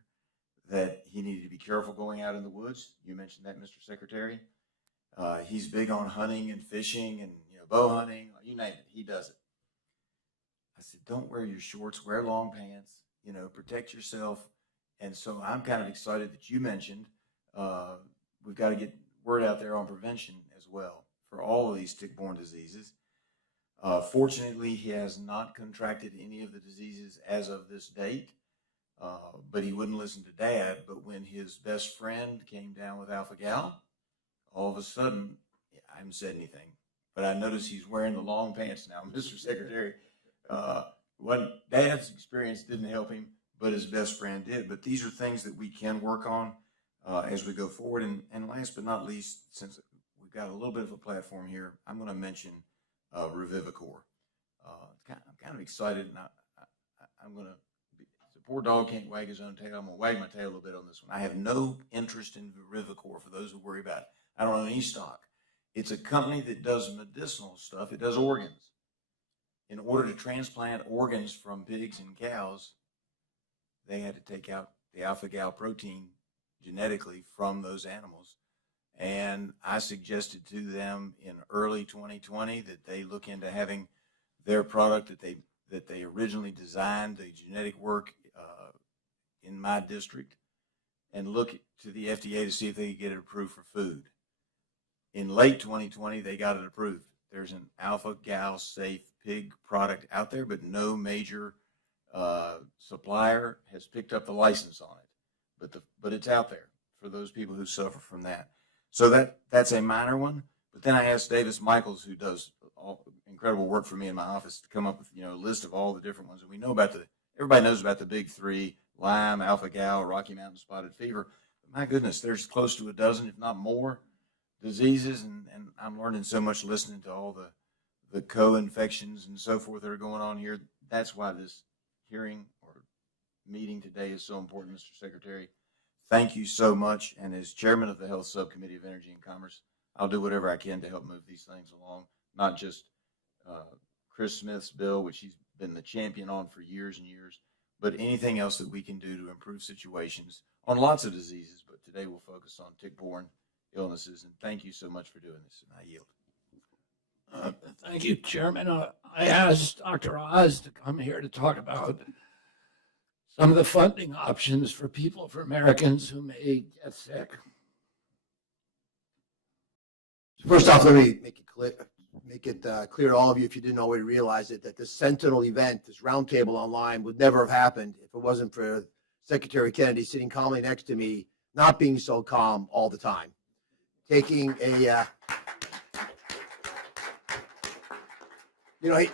that he needed to be careful going out in the woods. You mentioned that, Mr. Secretary. He's big on hunting and fishing and bow hunting. You name it, he does it. I said, don't wear your shorts, wear long pants, protect yourself. And so I'm kind of excited that you mentioned we've got to get word out there on prevention as well for all of these tick-borne diseases. Fortunately, he has not contracted any of the diseases as of this date, but he wouldn't listen to Dad. But when his best friend came down with alpha-gal, all of a sudden, I haven't said anything, but I noticed he's wearing the long pants now, Mr. Secretary. Dad's experience didn't help him, but his best friend did. But these are things that we can work on as we go forward. And last but not least, since we've got a little bit of a platform here, I'm going to mention Revivicor. I'm kind of excited, and I'm going to, the poor dog can't wag his own tail. I'm going to wag my tail a little bit on this one. I have no interest in Revivicor for those who worry about it. I don't own any stock. It's a company that does medicinal stuff. It does organs. In order to transplant organs from pigs and cows, they had to take out the alpha-gal protein genetically from those animals. And I suggested to them in early 2020 that they look into having their product that they originally designed, the genetic work in my district, and look to the FDA to see if they could get it approved for food. In late 2020, they got it approved. There's an alpha-gal safe pig product out there, but no major supplier has picked up the license on it. But it's out there for those people who suffer from that. So that's a minor one. But then I asked Davis Michaels, who does incredible work for me in my office, to come up with a list of all the different ones. And we know about everybody knows about the big three: Lyme, alpha-gal, Rocky Mountain spotted fever. But my goodness, there's close to a dozen, if not more, diseases, and I'm learning so much listening to all the co-infections and so forth that are going on here. That's why this hearing or meeting today is so important, Mr. Secretary. Thank you so much. And as chairman of the Health Subcommittee of Energy and Commerce, I'll do whatever I can to help move these things along, not just Chris Smith's bill, which he's been the champion on for years and years, but anything else that we can do to improve situations on lots of diseases. But today we'll focus on tick-borne illnesses. And thank you so much for doing this. And I yield. Thank you, Chairman. I asked Dr. Oz to come here to talk about some of the funding options for Americans who may get sick. First off, let me make it clear to all of you, if you didn't already realize it, that this Sentinel event, this roundtable on Lyme, would never have happened if it wasn't for Secretary Kennedy sitting calmly next to me, not being so calm all the time, taking a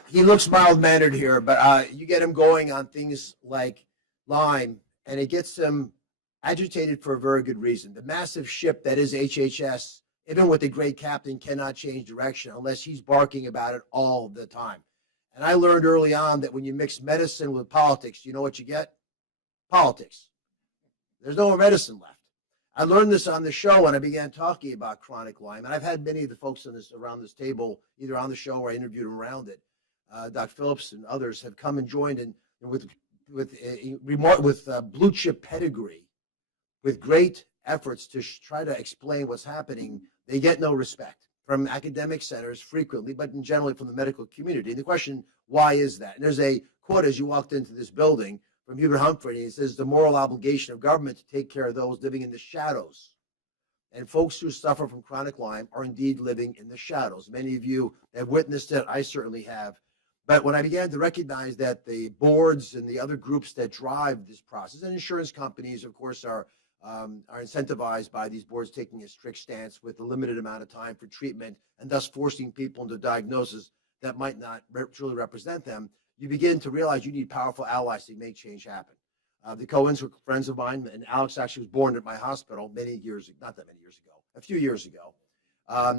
he looks mild-mannered here, but you get him going on things like Lyme, and it gets him agitated for a very good reason. The massive ship that is HHS, even with the great captain, cannot change direction unless he's barking about it all the time. And I learned early on that when you mix medicine with politics, you know what you get? Politics. There's no more medicine left. I learned this on the show when I began talking about chronic Lyme, and I've had many of the folks around this table, either on the show or I interviewed them around it. Dr. Phillips and others have come and joined in with blue chip pedigree, with great efforts to try to explain what's happening. They get no respect from academic centers frequently, but in generally from the medical community. And the question, why is that? And there's a quote as you walked into this building from Hubert Humphrey. He says, the moral obligation of government to take care of those living in the shadows. And folks who suffer from chronic Lyme are indeed living in the shadows. Many of you have witnessed it. I certainly have. But when I began to recognize that the boards and the other groups that drive this process, and insurance companies, of course, are are incentivized by these boards taking a strict stance with a limited amount of time for treatment and thus forcing people into diagnosis that might not truly represent them, you begin to realize you need powerful allies to make change happen. The Cohens were friends of mine, and Alex actually was born at my hospital many years, not that many years ago, a few years ago.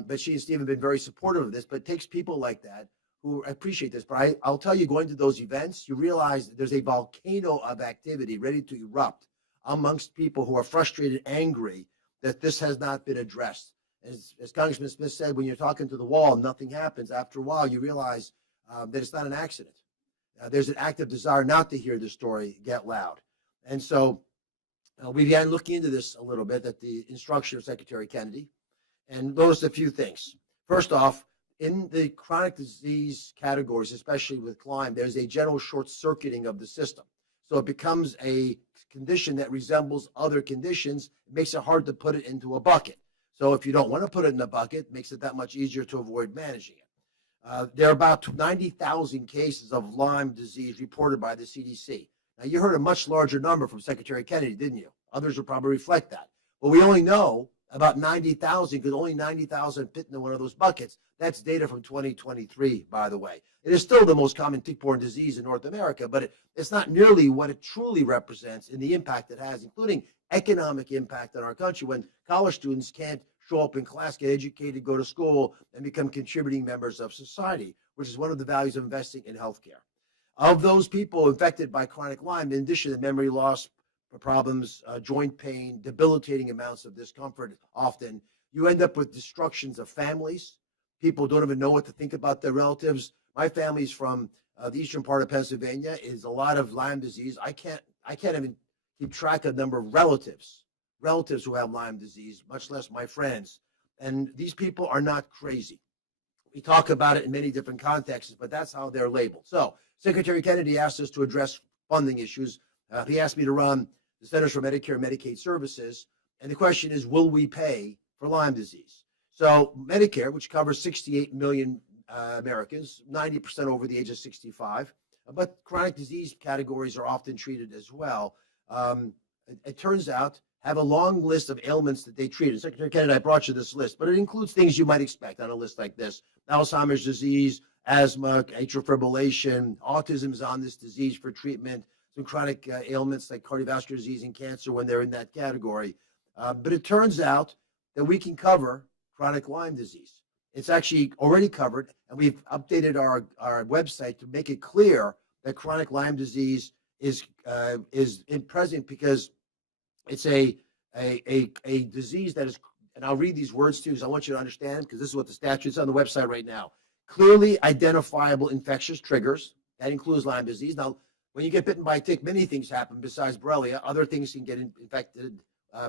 But she and Steve have been very supportive of this, but it takes people like that who appreciate this. But I'll tell you, going to those events, you realize that there's a volcano of activity ready to erupt amongst people who are frustrated, angry that this has not been addressed. As Congressman Smith said, when you're talking to the wall, nothing happens. After a while, you realize that it's not an accident. There's an active desire not to hear the story get loud. And so we began looking into this a little bit at the instruction of Secretary Kennedy and noticed a few things. First off, in the chronic disease categories, especially with Lyme, there's a general short circuiting of the system. So it becomes a condition that resembles other conditions. It makes it hard to put it into a bucket. So if you don't want to put it in a bucket, it makes it that much easier to avoid managing it. There are about 90,000 cases of Lyme disease reported by the CDC. Now, you heard a much larger number from Secretary Kennedy, didn't you? Others will probably reflect that. But we only know about 90,000 because only 90,000 fit into one of those buckets. That's data from 2023, by the way. It is still the most common tick-borne disease in North America, but it's not nearly what it truly represents in the impact it has, including economic impact on our country when college students can't show up in class, get educated, go to school, and become contributing members of society, which is one of the values of investing in healthcare. Of those people infected by chronic Lyme, in addition to memory loss problems, joint pain, debilitating amounts of discomfort, often, you end up with destructions of families. People don't even know what to think about their relatives. My family's from the eastern part of Pennsylvania. Is a lot of Lyme disease. I can't even keep track of the number of relatives who have Lyme disease, much less my friends. And these people are not crazy. We talk about it in many different contexts, but that's how they're labeled. So Secretary Kennedy asked us to address funding issues. He asked me to run the Centers for Medicare and Medicaid Services. And the question is, will we pay for Lyme disease? So Medicare, which covers 68 million Americans, 90% over the age of 65, but chronic disease categories are often treated as well. It turns out, have a long list of ailments that they treat. And Secretary Kennedy, I brought you this list, but it includes things you might expect on a list like this. Alzheimer's disease, asthma, atrial fibrillation, autism is on this disease for treatment, some chronic ailments like cardiovascular disease and cancer when they're in that category. But it turns out that we can cover chronic Lyme disease. It's actually already covered, and we've updated our website to make it clear that chronic Lyme disease is in present because it's a disease that is, and I'll read these words too, because I want you to understand, because this is what the statute's on the website right now. Clearly identifiable infectious triggers. That includes Lyme disease. Now, when you get bitten by a tick, many things happen besides Borrelia. Other things can get infected,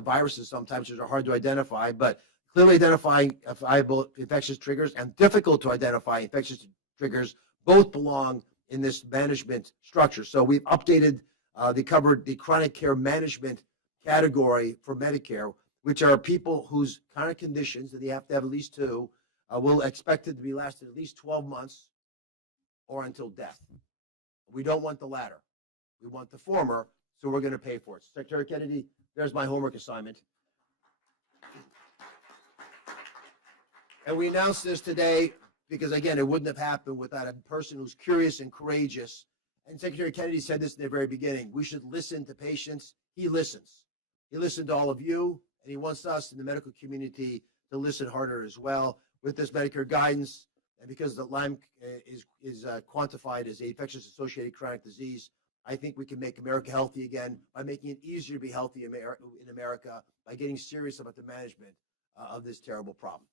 viruses sometimes, which are hard to identify, but clearly identifiable infectious triggers and difficult to identify infectious triggers both belong in this management structure. So we've updated the chronic care management category for Medicare, which are people whose chronic conditions, and they have to have at least two, will expected to be lasted at least 12 months or until death. We don't want the latter. We want the former, so we're going to pay for it. Secretary Kennedy, there's my homework assignment. And we announced this today because, again, it wouldn't have happened without a person who's curious and courageous. And Secretary Kennedy said this in the very beginning. We should listen to patients. He listens. He listened to all of you, and he wants us in the medical community to listen harder as well. With this Medicare guidance, and because the Lyme is quantified as an infectious associated chronic disease, I think we can make America healthy again by making it easier to be healthy in America by getting serious about the management of this terrible problem.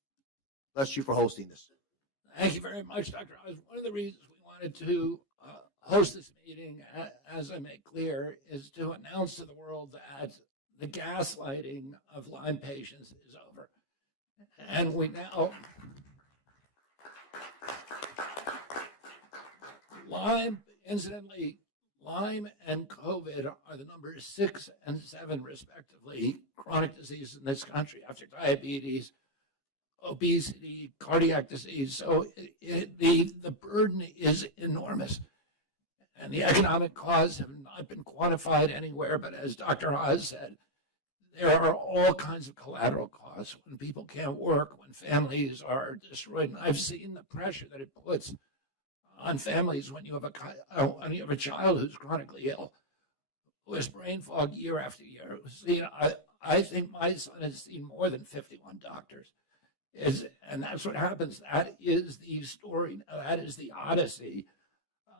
Bless you for hosting this. Thank you very much, Dr. Oz. One of the reasons we wanted to host this meeting, as I made clear, is to announce to the world that the gaslighting of Lyme patients is over. And we now, incidentally, Lyme and COVID are the numbers 6 and 7, respectively, chronic disease in this country after diabetes, obesity, cardiac disease. So the burden is enormous. And the economic costs have not been quantified anywhere, but as Dr. Oz said, there are all kinds of collateral costs when people can't work, when families are destroyed. And I've seen the pressure that it puts on families when you have a child who's chronically ill, who has brain fog year after year. I think my son has seen more than 51 doctors. And that's what happens. That is the story. That is the odyssey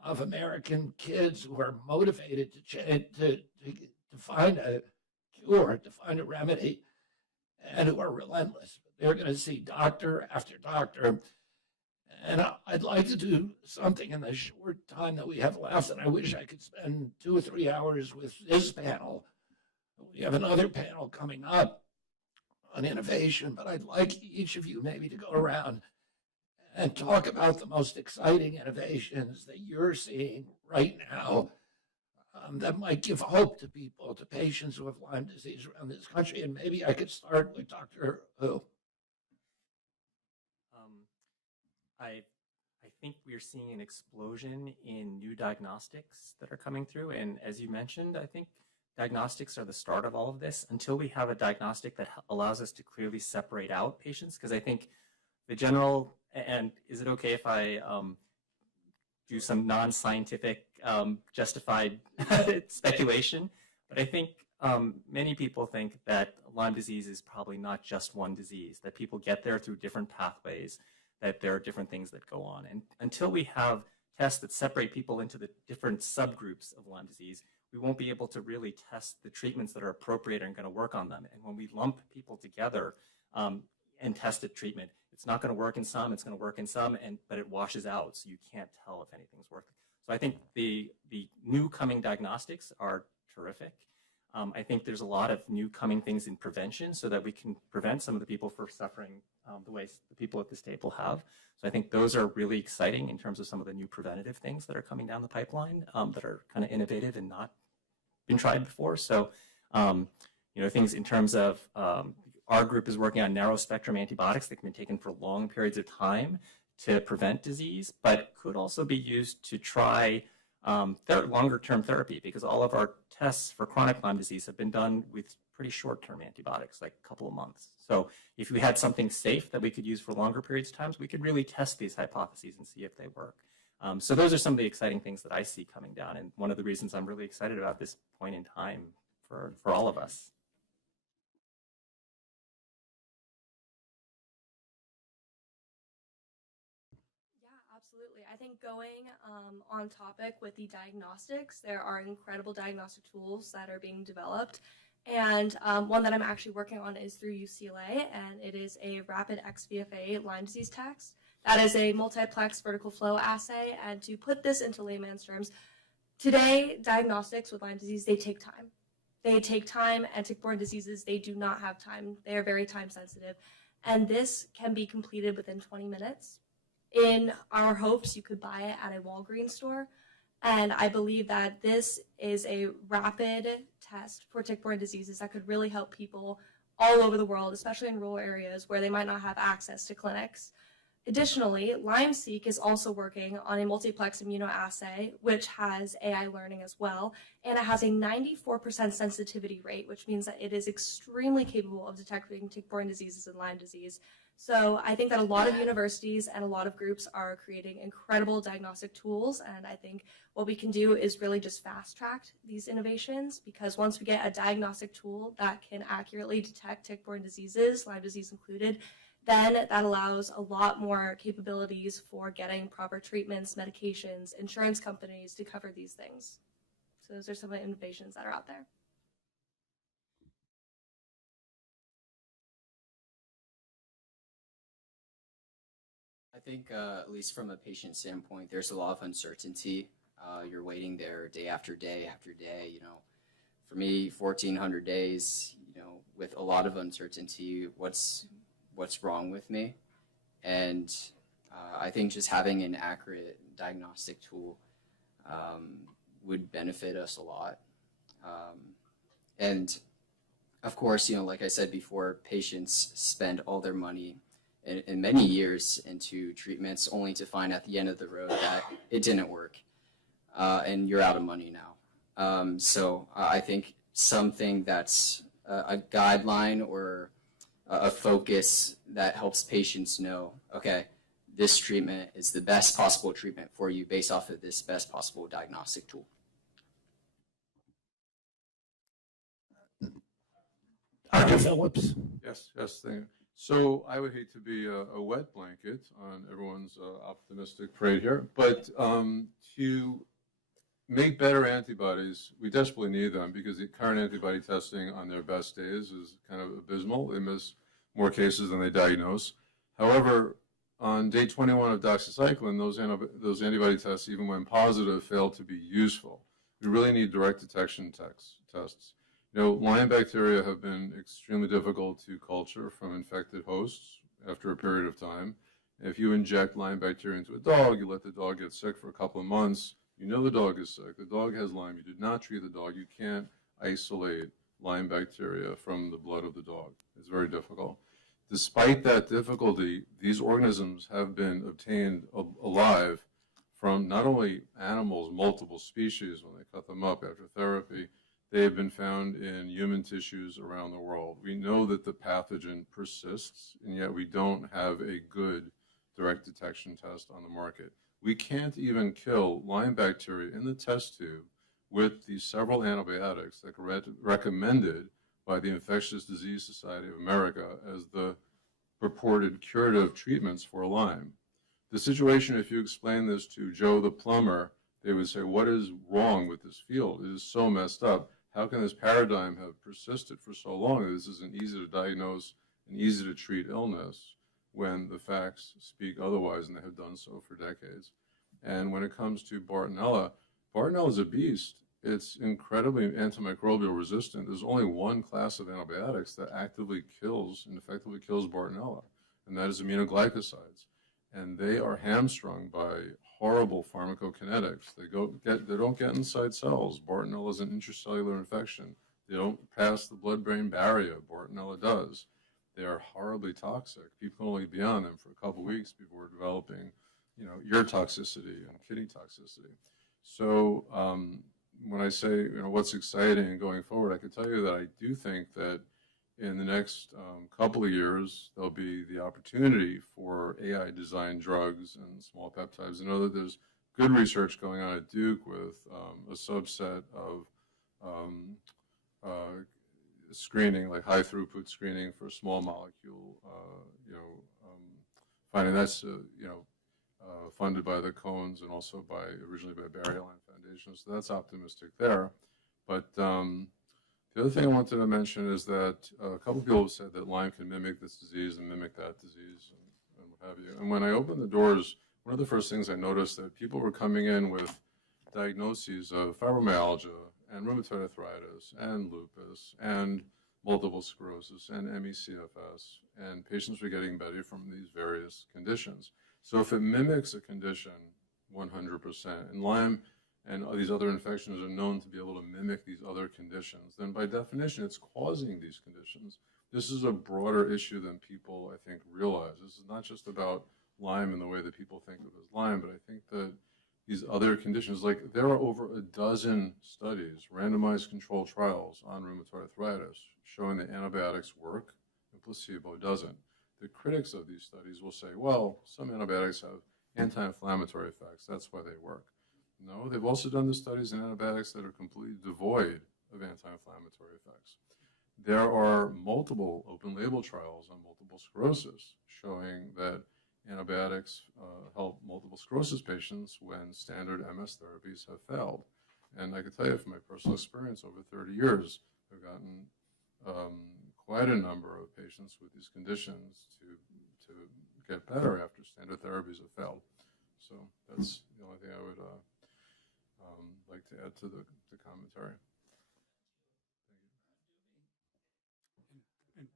of American kids who are motivated to find a cure, to find a remedy, and who are relentless. They're going to see doctor after doctor. And I'd like to do something in the short time that we have left, and I wish I could spend 2 or 3 hours with this panel. We have another panel coming up on innovation, but I'd like each of you maybe to go around and talk about the most exciting innovations that you're seeing right now that might give hope to people, to patients who have Lyme disease around this country. And maybe I could start with Dr. Hu. I think we're seeing an explosion in new diagnostics that are coming through. And as you mentioned, I think diagnostics are the start of all of this until we have a diagnostic that allows us to clearly separate out patients. Because I think the general, and is it okay if I do some non-scientific justified speculation? But I think many people think that Lyme disease is probably not just one disease, that people get there through different pathways, that there are different things that go on. And until we have tests that separate people into the different subgroups of Lyme disease, we won't be able to really test the treatments that are appropriate and going to work on them. And when we lump people together and test a treatment, it's not going to work in some, it's going to work in some, but it washes out, so you can't tell if anything's working. So I think the new coming diagnostics are terrific. I think there's a lot of new coming things in prevention so that we can prevent some of the people from suffering the ways the people at this table have. So I think those are really exciting in terms of some of the new preventative things that are coming down the pipeline that are kind of innovative and not been tried before. So, things in terms of our group is working on narrow spectrum antibiotics that can be taken for long periods of time to prevent disease, but could also be used to try longer term therapy, because all of our tests for chronic Lyme disease have been done with pretty short term antibiotics, like a couple of months. So if we had something safe that we could use for longer periods of time, we could really test these hypotheses and see if they work. So those are some of the exciting things that I see coming down, and one of the reasons I'm really excited about this point in time for all of us. Absolutely. I think going on topic with the diagnostics, there are incredible diagnostic tools that are being developed. And one that I'm actually working on is through UCLA, and it is a rapid XVFA Lyme disease test. That is a multiplex vertical flow assay. And to put this into layman's terms, today, diagnostics with Lyme disease, they take time. They take time, and tick-borne diseases, they do not have time. They are very time sensitive. And this can be completed within 20 minutes. In our hopes, you could buy it at a Walgreens store. And I believe that this is a rapid test for tick-borne diseases that could really help people all over the world, especially in rural areas where they might not have access to clinics. Additionally, LymeSeq is also working on a multiplex immunoassay, which has AI learning as well, and it has a 94% sensitivity rate, which means that it is extremely capable of detecting tick-borne diseases and Lyme disease. So I think that a lot of universities and a lot of groups are creating incredible diagnostic tools, and I think what we can do is really just fast-track these innovations, because once we get a diagnostic tool that can accurately detect tick-borne diseases, Lyme disease included, then that allows a lot more capabilities for getting proper treatments, medications, insurance companies to cover these things. So those are some of the innovations that are out there. I think, at least from a patient standpoint, there's a lot of uncertainty. You're waiting there day after day after day. For me, 1,400 days. With a lot of uncertainty. What's wrong with me? And I think just having an accurate diagnostic tool would benefit us a lot. And of course, like I said before, patients spend all their money in many years into treatments only to find at the end of the road that it didn't work and you're out of money now. So I think something that's a guideline or a focus that helps patients know, okay, this treatment is the best possible treatment for you based off of this best possible diagnostic tool. Dr. Phillips. Yes, thank you. So I would hate to be a wet blanket on everyone's optimistic parade here, but to make better antibodies, we desperately need them because the current antibody testing on their best days is kind of abysmal. They miss more cases than they diagnose. However, on day 21 of doxycycline, those antibody tests, even when positive, fail to be useful. We really need direct detection tests. You know, Lyme bacteria have been extremely difficult to culture from infected hosts after a period of time. If you inject Lyme bacteria into a dog, you let the dog get sick for a couple of months, you know the dog is sick, the dog has Lyme, you did not treat the dog, you can't isolate Lyme bacteria from the blood of the dog. It's very difficult. Despite that difficulty, these organisms have been obtained alive from not only animals, multiple species when they cut them up after therapy, they have been found in human tissues around the world. We know that the pathogen persists, and yet we don't have a good direct detection test on the market. We can't even kill Lyme bacteria in the test tube with the several antibiotics that are recommended by the Infectious Disease Society of America as the purported curative treatments for Lyme. The situation, if you explain this to Joe the plumber, they would say, what is wrong with this field? It is so messed up. How can this paradigm have persisted for so long? This is an easy to diagnose and easy to treat illness when the facts speak otherwise, and they have done so for decades. And when it comes to Bartonella, Bartonella is a beast. It's incredibly antimicrobial resistant. There's only one class of antibiotics that actively kills and effectively kills Bartonella, and that is aminoglycosides. And they are hamstrung by horrible pharmacokinetics. They don't get inside cells. Bartonella is an intracellular infection. They don't pass the blood-brain barrier. Bartonella does. They are horribly toxic. People can only be on them for a couple weeks before developing, ear toxicity and kidney toxicity. So when I say, what's exciting going forward, I can tell you that I do think that in the next couple of years, there'll be the opportunity for AI-designed drugs and small peptides. I know that there's good research going on at Duke with a subset of screening, like high-throughput screening for small molecule, finding that's, funded by the Cones and also originally by Barry Lyme Foundation. So that's optimistic there. But the other thing I wanted to mention is that a couple of people have said that Lyme can mimic this disease and mimic that disease and what have you. And when I opened the doors, one of the first things I noticed that people were coming in with diagnoses of fibromyalgia and rheumatoid arthritis and lupus and multiple sclerosis and ME/CFS, and patients were getting better from these various conditions. So if it mimics a condition 100%, and Lyme and these other infections are known to be able to mimic these other conditions, then by definition, it's causing these conditions. This is a broader issue than people, I think, realize. This is not just about Lyme in the way that people think of it as Lyme, but I think that these other conditions, like there are over a dozen studies, randomized controlled trials on rheumatoid arthritis showing that antibiotics work and placebo doesn't. The critics of these studies will say, well, some antibiotics have anti-inflammatory effects, that's why they work. No, they've also done the studies in antibiotics that are completely devoid of anti-inflammatory effects. There are multiple open label trials on multiple sclerosis showing that antibiotics help multiple sclerosis patients when standard MS therapies have failed. And I can tell you from my personal experience over 30 years, I've gotten quite a number of patients with these conditions to get better after standard therapies have failed. So that's the only thing I would like to add to the commentary. And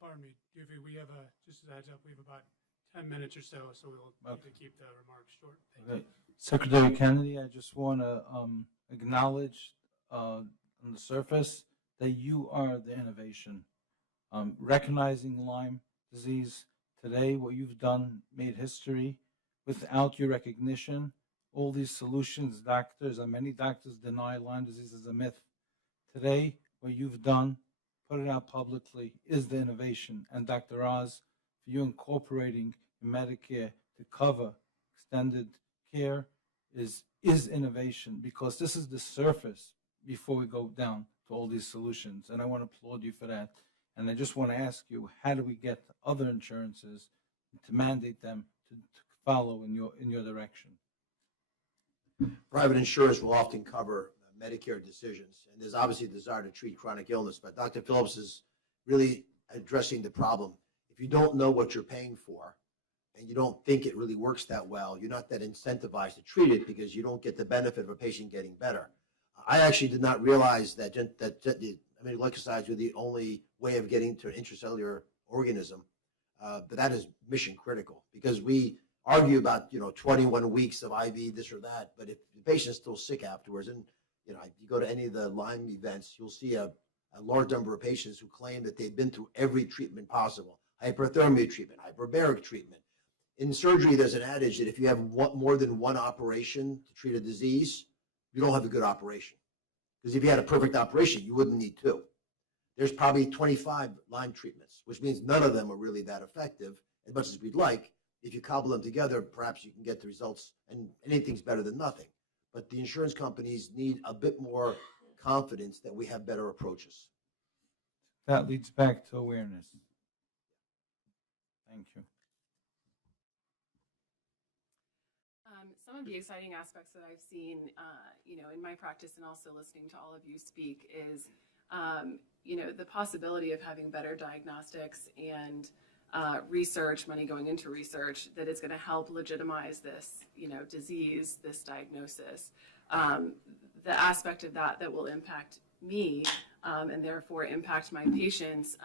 pardon me, Duvey, we have just as a heads up, we have about 10 minutes or so we'll need to keep the remarks short. Thank you. Secretary Kennedy, I just want to acknowledge on the surface that you are the innovation. Recognizing Lyme disease today, what you've done made history. Without your recognition, all these solutions, doctors, and many doctors deny Lyme disease as a myth. Today, what you've done, put it out publicly is the innovation. And Dr. Oz, for you incorporating Medicare to cover extended care is innovation, because this is the surface before we go down to all these solutions. And I want to applaud you for that. And I just want to ask you, how do we get other insurances to mandate them to follow in your direction? Private insurers will often cover Medicare decisions, and there's obviously a desire to treat chronic illness, but Dr. Phillips is really addressing the problem. If you don't know what you're paying for and you don't think it really works that well, you're not that incentivized to treat it because you don't get the benefit of a patient getting better. I actually did not realize that glycosides were the only way of getting to an intracellular organism, but that is mission critical, because we argue about 21 weeks of IV this or that, but if the patient's still sick afterwards, and you go to any of the Lyme events, you'll see a large number of patients who claim that they've been through every treatment possible: hyperthermia treatment, hyperbaric treatment. In surgery, there's an adage that if you have more than one operation to treat a disease, you don't have a good operation. Because if you had a perfect operation, you wouldn't need two. There's probably 25 Lyme treatments, which means none of them are really that effective, as much as we'd like. If you cobble them together, perhaps you can get the results, and anything's better than nothing. But the insurance companies need a bit more confidence that we have better approaches. That leads back to awareness. Thank you. Some of the exciting aspects that I've seen, in my practice and also listening to all of you speak is, the possibility of having better diagnostics and research, money going into research that is going to help legitimize this, disease, this diagnosis. The aspect of that will impact me and therefore impact my patients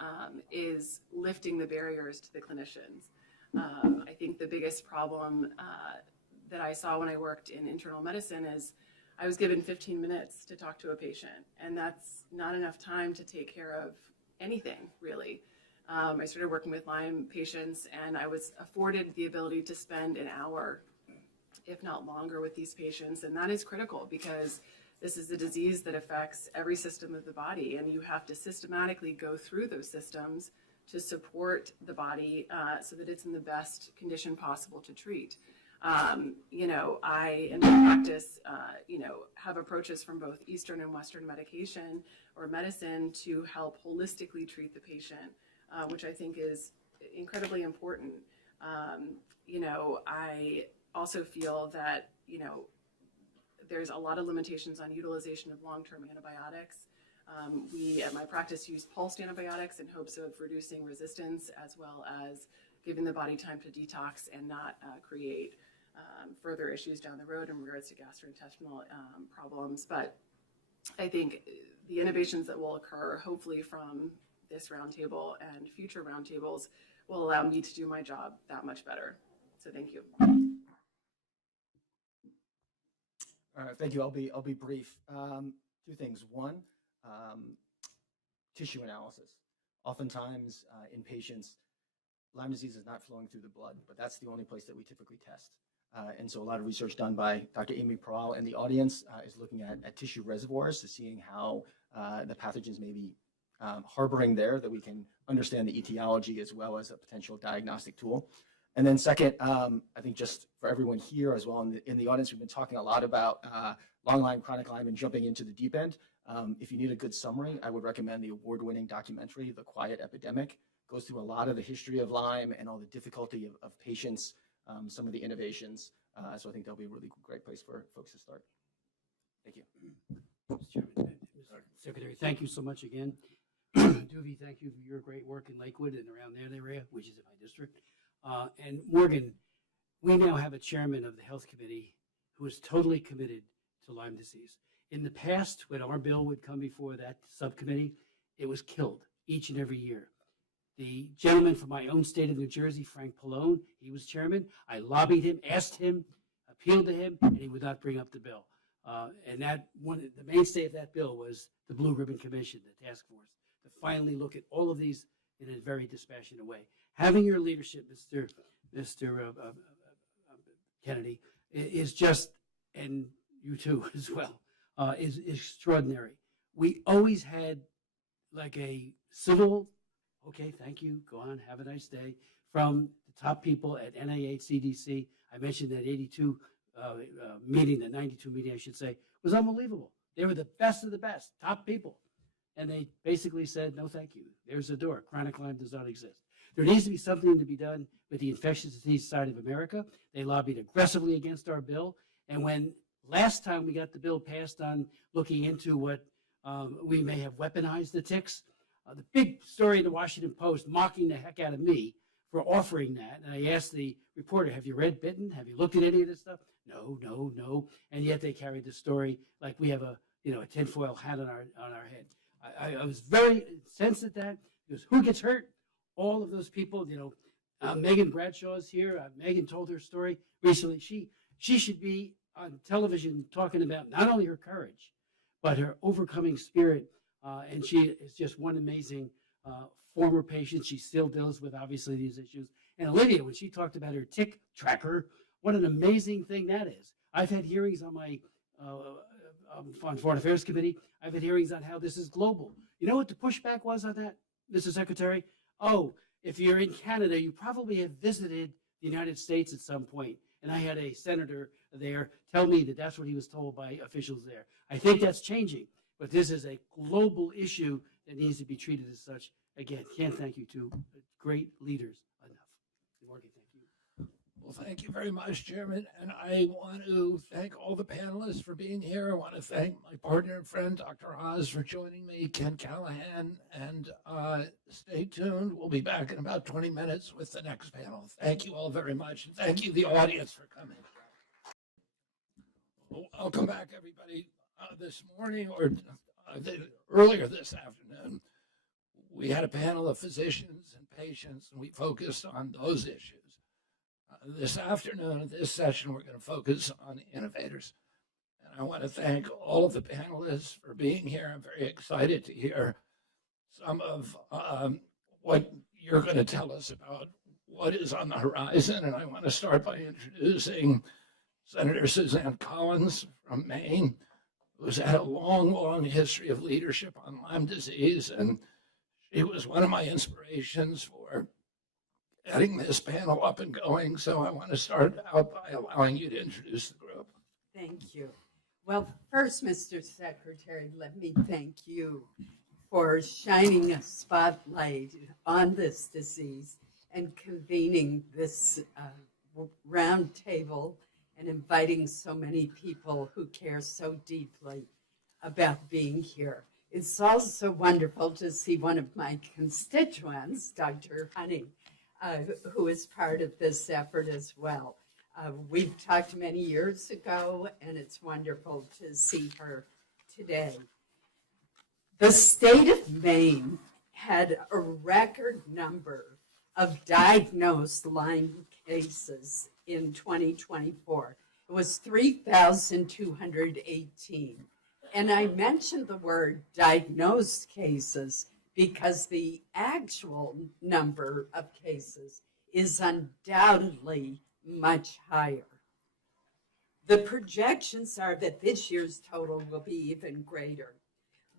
is lifting the barriers to the clinicians. I think the biggest problem that I saw when I worked in internal medicine is I was given 15 minutes to talk to a patient, and that's not enough time to take care of anything, really. I started working with Lyme patients, and I was afforded the ability to spend an hour, if not longer, with these patients, and that is critical because this is a disease that affects every system of the body, and you have to systematically go through those systems to support the body so that it's in the best condition possible to treat. I, in my practice, have approaches from both Eastern and Western medication or medicine to help holistically treat the patient, which I think is incredibly important. I also feel that, there's a lot of limitations on utilization of long-term antibiotics. We, at my practice, use pulsed antibiotics in hopes of reducing resistance as well as giving the body time to detox and not create further issues down the road in regards to gastrointestinal problems. But I think the innovations that will occur, hopefully from this roundtable and future roundtables, will allow me to do my job that much better. So thank you. Thank you. I'll be brief. Two things. One, tissue analysis. Oftentimes in patients, Lyme disease is not flowing through the blood, but that's the only place that we typically test. And so a lot of research done by Dr. Amy Peral in the audience is looking at tissue reservoirs to seeing how the pathogens may be harboring there, that we can understand the etiology as well as a potential diagnostic tool. And then second, I think just for everyone here as well in the audience, we've been talking a lot about long Lyme, chronic Lyme, and jumping into the deep end. If you need a good summary, I would recommend the award-winning documentary, The Quiet Epidemic. It goes through a lot of the history of Lyme and all the difficulty of patients, some of the innovations. So I think that'll be a really great place for folks to start. Thank you. Mr. Chairman, Mr. Secretary, thank you so much again. Duvie, thank you for your great work in Lakewood and around that area, which is in my district. And Morgan, we now have a chairman of the Health Committee who is totally committed to Lyme disease. In the past, when our bill would come before that subcommittee, it was killed each and every year. The gentleman from my own state of New Jersey, Frank Pallone, he was chairman. I lobbied him, asked him, appealed to him, and he would not bring up the bill. And the mainstay of that bill was the Blue Ribbon Commission, the task force, to finally look at all of these in a very dispassionate way. Having your leadership, Mr. Kennedy, is just, and you too as well, is extraordinary. We always had like a civil, okay, thank you, go on, have a nice day, from the top people at NIH, CDC. I mentioned that 82 meeting, the 92 meeting, I should say, was unbelievable. They were the best of the best, top people. And they basically said, no, thank you. There's a door. Chronic Lyme does not exist. There needs to be something to be done with the infectious disease side of America. They lobbied aggressively against our bill. And when last time we got the bill passed on looking into what we may have weaponized the ticks, the big story in the Washington Post mocking the heck out of me for offering that. And I asked the reporter, have you read Bitten? Have you looked at any of this stuff? No, no, no. And yet they carried the story like we have a tinfoil hat on our head. I was very incensed at that because who gets hurt? All of those people, Megan Bradshaw's here. Megan told her story recently. She should be on television talking about not only her courage, but her overcoming spirit. And she is just one amazing former patient. She still deals with, obviously, these issues. And Olivia, when she talked about her tick tracker, what an amazing thing that is. I've had hearings on my on Foreign Affairs Committee. I've had hearings on how this is global. You know what the pushback was on that, Mr. Secretary? Oh, if you're in Canada, you probably have visited the United States at some point. And I had a senator there tell me that that's what he was told by officials there. I think that's changing, but this is a global issue that needs to be treated as such. Again, can't thank you two great leaders enough. Morgan, thank you. Well, thank you very much, Chairman. And I want to thank all the panelists for being here. I want to thank my partner and friend, Dr. Oz, for joining me, Ken Callahan, and stay tuned. We'll be back in about 20 minutes with the next panel. Thank you all very much. And thank you, the audience, for coming. Welcome back, everybody. This morning, or earlier this afternoon, we had a panel of physicians and patients, and we focused on those issues. This afternoon, in this session, we're going to focus on innovators. And I want to thank all of the panelists for being here. I'm very excited to hear some of what you're going to tell us about what is on the horizon. And I want to start by introducing Senator Suzanne Collins from Maine, who's had a long, long history of leadership on Lyme disease. And she was one of my inspirations for getting this panel up and going. So I want to start out by allowing you to introduce the group. Thank you. Well, first, Mr. Secretary, let me thank you for shining a spotlight on this disease and convening this roundtable and inviting so many people who care so deeply about being here. It's also wonderful to see one of my constituents, Dr. Honey, who is part of this effort as well. We've talked many years ago, and it's wonderful to see her today. The state of Maine had a record number of diagnosed Lyme cases in 2024. It was 3,218. And I mentioned the word diagnosed cases because the actual number of cases is undoubtedly much higher. The projections are that this year's total will be even greater.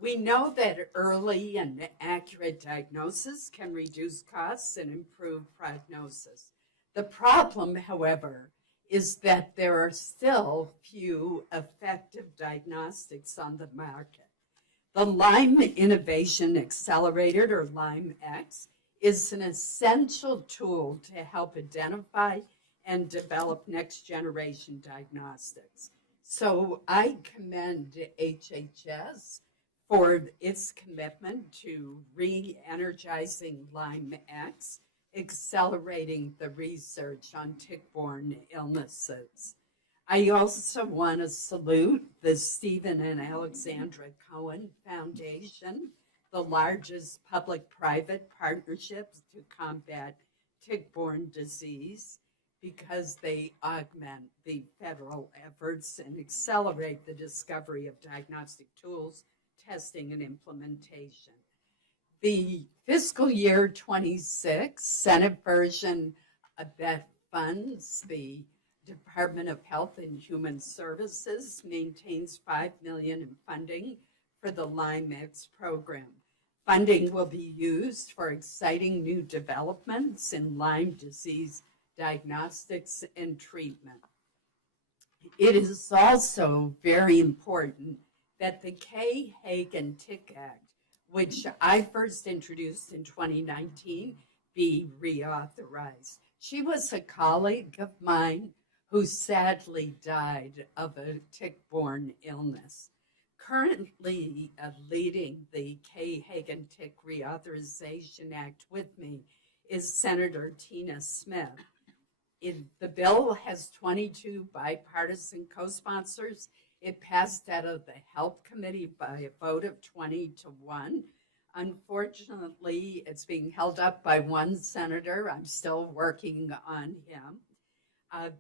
We know that early and accurate diagnosis can reduce costs and improve prognosis. The problem, however, is that there are still few effective diagnostics on the market. The Lyme Innovation Accelerator, or LymeX, is an essential tool to help identify and develop next-generation diagnostics. So I commend HHS for its commitment to re-energizing LymeX, accelerating the research on tick-borne illnesses. I also want to salute the Stephen and Alexandra Cohen Foundation, the largest public-private partnership to combat tick-borne disease, because they augment the federal efforts and accelerate the discovery of diagnostic tools, testing, and implementation. The fiscal year 26 Senate version that funds the Department of Health and Human Services maintains $5 million in funding for the LymeX program. Funding will be used for exciting new developments in Lyme disease diagnostics and treatment. It is also very important that the Kay Hagan Tick Act, which I first introduced in 2019, be reauthorized. She was a colleague of mine who sadly died of a tick-borne illness. Currently leading the Kay Hagan Tick Reauthorization Act with me is Senator Tina Smith. The bill has 22 bipartisan co-sponsors. It passed out of the Health Committee by a vote of 20-1. Unfortunately, it's being held up by one senator. I'm still working on him.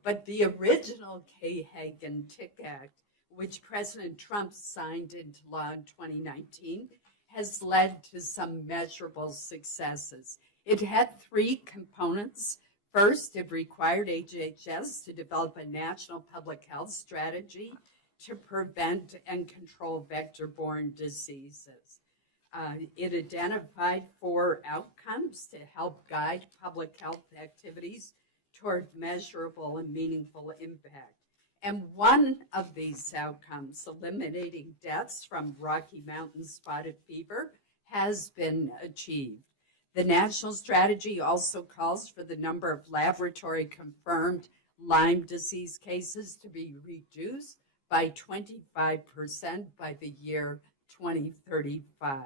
But the original Kay Hagan Tick Act, which President Trump signed into law in 2019, has led to some measurable successes. It had three components. First, it required HHS to develop a national public health strategy to prevent and control vector-borne diseases. It identified 4 outcomes to help guide public health activities toward measurable and meaningful impact. And one of these outcomes, eliminating deaths from Rocky Mountain spotted fever, has been achieved. The national strategy also calls for the number of laboratory-confirmed Lyme disease cases to be reduced by 25% by the year 2035.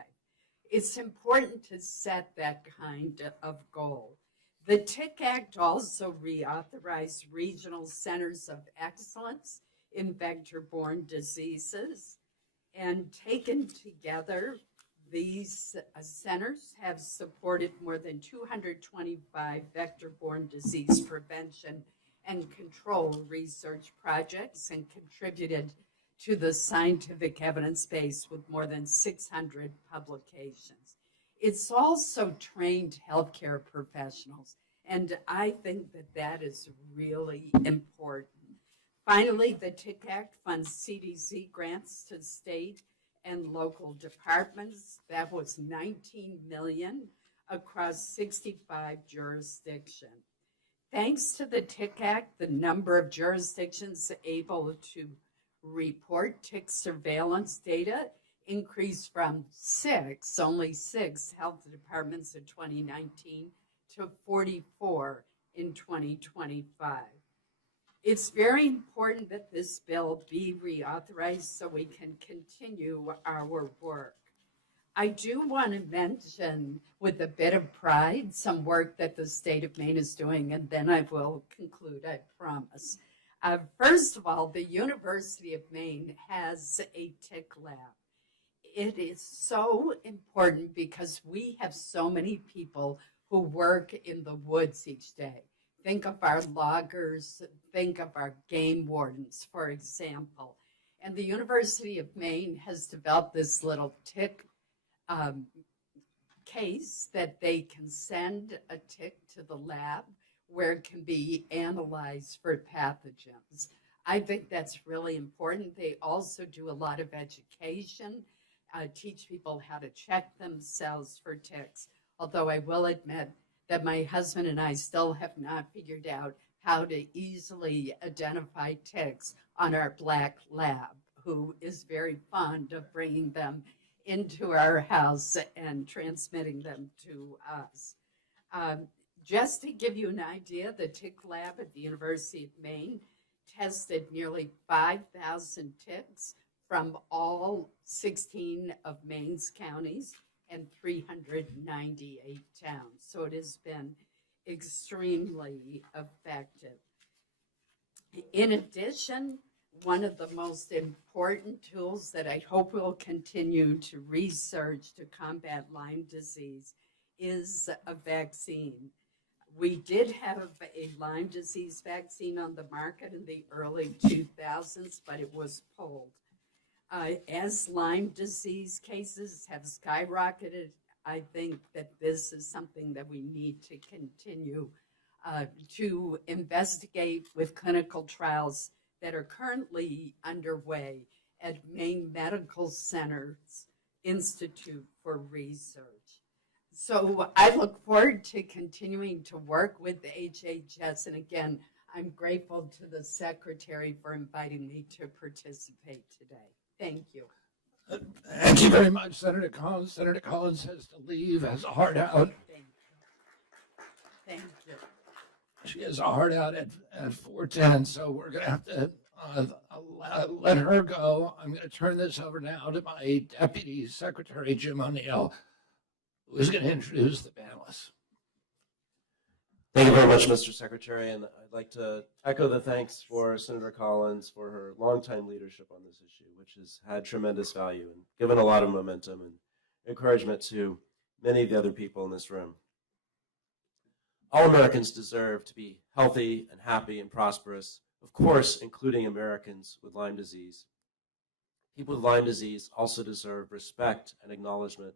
It's important to set that kind of goal. The Tick Act also reauthorized regional centers of excellence in vector-borne diseases, and taken together, these centers have supported more than 225 vector-borne disease prevention and control research projects and contributed to the scientific evidence base with more than 600 publications. It's also trained healthcare professionals, and I think that that is really important. Finally, the Tick Act funds CDC grants to state and local departments. That was $19 million across 65 jurisdictions. Thanks to the Tick Act, the number of jurisdictions able to report tick surveillance data increased from only six health departments in 2019 to 44 in 2025. It's very important that this bill be reauthorized so we can continue our work. I do want to mention, with a bit of pride, some work that the state of Maine is doing, and then I will conclude, I promise. First of all, the University of Maine has a tick lab. It is so important because we have so many people who work in the woods each day. Think of our loggers, think of our game wardens, for example. And the University of Maine has developed this little tick case that they can send a tick to the lab where it can be analyzed for pathogens. I think that's really important. They also do a lot of education, teach people how to check themselves for ticks, although I will admit that my husband and I still have not figured out how to easily identify ticks on our black lab, who is very fond of bringing them into our house and transmitting them to us. Just to give you an idea, the tick lab at the University of Maine tested nearly 5,000 ticks from all 16 of Maine's counties and 398 towns. So it has been extremely effective. In addition, one of the most important tools that I hope we'll continue to research to combat Lyme disease is a vaccine. We did have a Lyme disease vaccine on the market in the early 2000s, but it was pulled. As Lyme disease cases have skyrocketed, I think that this is something that we need to continue to investigate with clinical trials that are currently underway at Maine medical centers Institute for Research. So I look forward to continuing to work with the HHS. And again, I'm grateful to the Secretary for inviting me to participate today. Thank you. Thank you very much, Senator Collins. Senator Collins has to leave, has a heart out. Thank you. Thank you. She has a heart out at 4:10, so we're going to have to let her go. I'm going to turn this over now to my Deputy Secretary, Jim O'Neill, who is going to introduce the panelists. Thank you very much, Mr. Secretary, and I'd like to echo the thanks for Senator Collins for her longtime leadership on this issue, which has had tremendous value and given a lot of momentum and encouragement to many of the other people in this room. All Americans deserve to be healthy and happy and prosperous, of course, including Americans with Lyme disease. People with Lyme disease also deserve respect and acknowledgement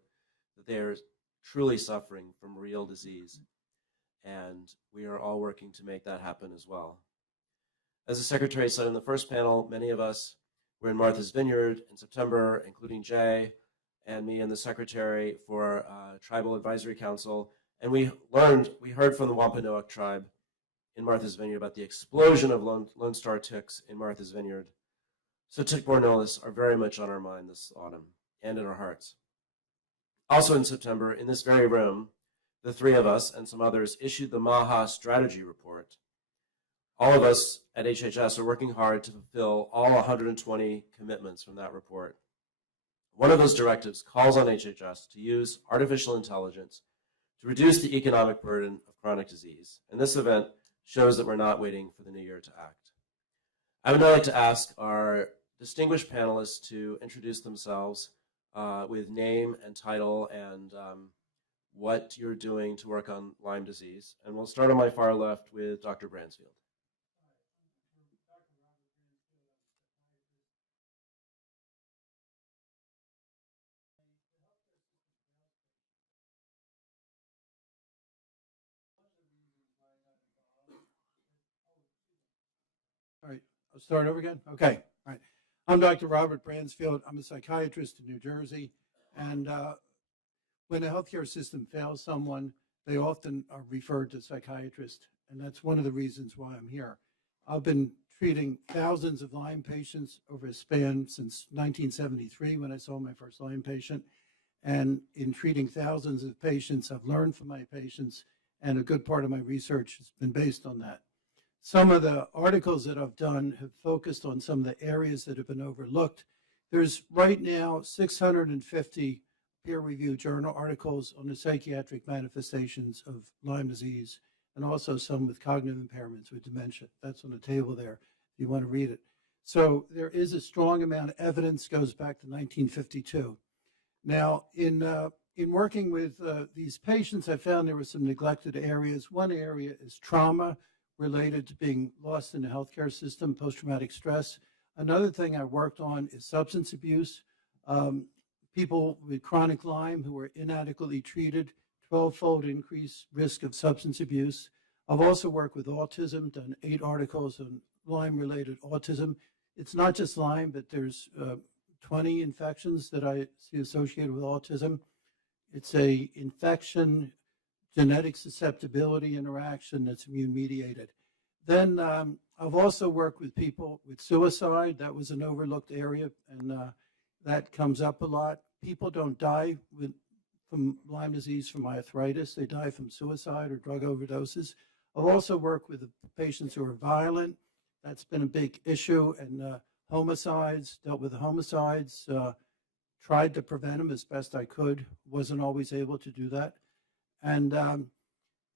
that they are truly suffering from real disease. And we are all working to make that happen as well. As the Secretary said in the first panel, many of us were in Martha's Vineyard in September, including Jay and me and the Secretary for Tribal Advisory Council. And we heard from the Wampanoag tribe in Martha's Vineyard about the explosion of Lone Star ticks in Martha's Vineyard. So tick-borne illness are very much on our mind this autumn and in our hearts. Also in September, in this very room, the three of us and some others issued the MAHA strategy report. All of us at HHS are working hard to fulfill all 120 commitments from that report. One of those directives calls on HHS to use artificial intelligence to reduce the economic burden of chronic disease. And this event shows that we're not waiting for the new year to act. I would now like to ask our distinguished panelists to introduce themselves with name and title and what you're doing to work on Lyme disease. And we'll start on my far left with Dr. Bransfield. All right, I'll start over again. Okay, all right. I'm Dr. Robert Bransfield. I'm a psychiatrist in New Jersey. And when the healthcare system fails someone, they often are referred to a psychiatrist. And that's one of the reasons why I'm here. I've been treating thousands of Lyme patients over a span since 1973 when I saw my first Lyme patient. And in treating thousands of patients, I've learned from my patients, and a good part of my research has been based on that. Some of the articles that I've done have focused on some of the areas that have been overlooked. There's right now 650 peer-reviewed journal articles on the psychiatric manifestations of Lyme disease, and also some with cognitive impairments with dementia. That's on the table there if you want to read it. So there is a strong amount of evidence, goes back to 1952. Now, in working with these patients, I found there were some neglected areas. One area is trauma related to being lost in the healthcare system, post-traumatic stress. Another thing I worked on is substance abuse. People with chronic Lyme who are inadequately treated, 12-fold increased risk of substance abuse. I've also worked with autism, done 8 articles on Lyme-related autism. It's not just Lyme, but there's 20 infections that I see associated with autism. It's a infection, genetic susceptibility interaction that's immune-mediated. Then I've also worked with people with suicide. That was an overlooked area, and that comes up a lot. People don't die from Lyme disease from arthritis. They die from suicide or drug overdoses. I've also worked with patients who are violent. That's been a big issue. And homicides, dealt with homicides, tried to prevent them as best I could. Wasn't always able to do that. And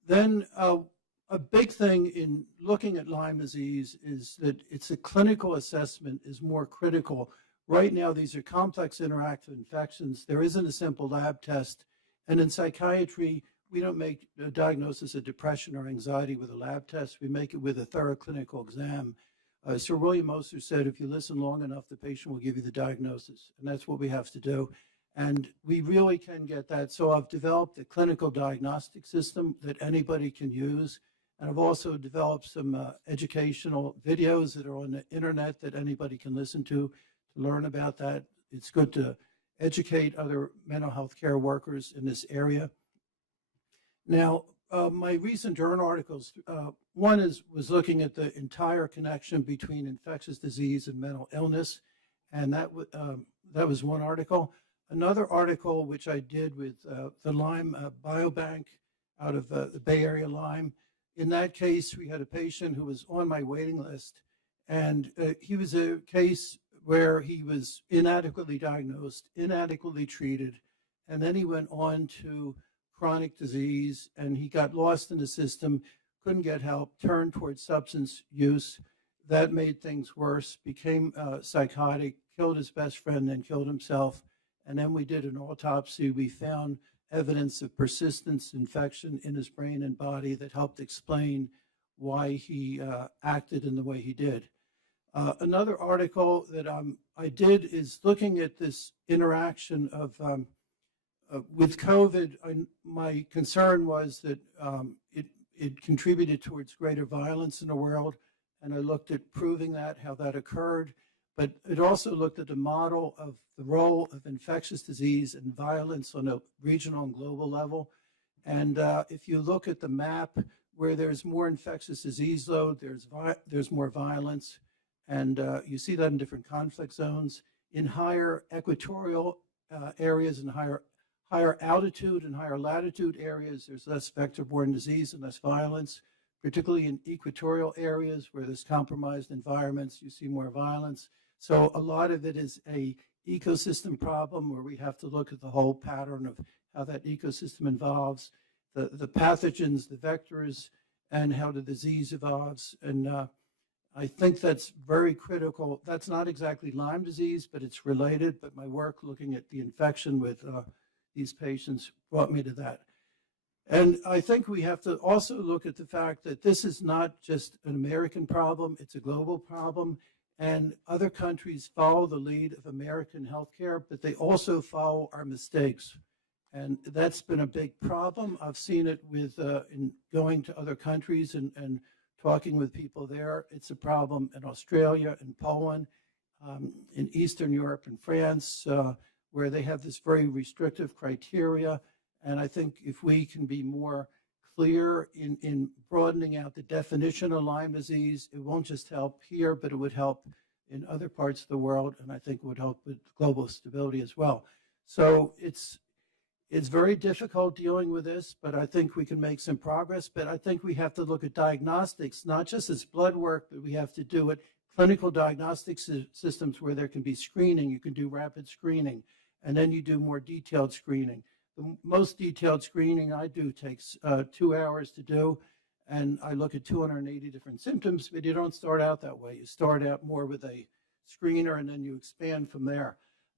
then a big thing in looking at Lyme disease is that it's a clinical assessment is more critical. Right now, these are complex interactive infections. There isn't a simple lab test. And in psychiatry, we don't make a diagnosis of depression or anxiety with a lab test. We make it with a thorough clinical exam. Sir William Moser said, if you listen long enough, the patient will give you the diagnosis. And that's what we have to do. And we really can get that. So I've developed a clinical diagnostic system that anybody can use. And I've also developed some educational videos that are on the internet that anybody can listen to learn about that. It's good to educate other mental health care workers in this area. Now, my recent journal articles, one was looking at the entire connection between infectious disease and mental illness, and that was one article. Another article, which I did with the Lyme Biobank out of the Bay Area Lyme. In that case, we had a patient who was on my waiting list, and he was a case where he was inadequately diagnosed, inadequately treated, and then he went on to chronic disease, and he got lost in the system, couldn't get help, turned towards substance use. That made things worse, became psychotic, killed his best friend, and killed himself. And then we did an autopsy. We found evidence of persistent infection in his brain and body that helped explain why he acted in the way he did. Another article that I did is looking at this interaction of with COVID. My concern was that it contributed towards greater violence in the world, and I looked at proving that, how that occurred. But it also looked at the model of the role of infectious disease and violence on a regional and global level. And if you look at the map, where there's more infectious disease load, there's more violence. And you see that in different conflict zones. In higher equatorial areas and higher altitude and higher latitude areas, there's less vector-borne disease and less violence. Particularly in equatorial areas where there's compromised environments, you see more violence. So a lot of it is a ecosystem problem where we have to look at the whole pattern of how that ecosystem evolves, the pathogens, the vectors, and how the disease evolves. And I think that's very critical. That's not exactly Lyme disease, but it's related. But my work looking at the infection with these patients brought me to that. And I think we have to also look at the fact that this is not just an American problem, it's a global problem. And other countries follow the lead of American healthcare, but they also follow our mistakes. And that's been a big problem. I've seen it with in going to other countries and talking with people there. It's a problem in Australia and Poland, in Eastern Europe and France, where they have this very restrictive criteria. And I think if we can be more clear in broadening out the definition of Lyme disease, it won't just help here, but it would help in other parts of the world, and I think it would help with global stability as well. So it's very difficult dealing with this, but I think we can make some progress. But I think we have to look at diagnostics, not just as blood work, but we have to do it clinical diagnostic systems where there can be screening. You can do rapid screening, and then you do more detailed screening. The most detailed screening I do takes 2 hours to do, and I look at 280 different symptoms, but you don't start out that way. You start out more with a screener, and then you expand from there.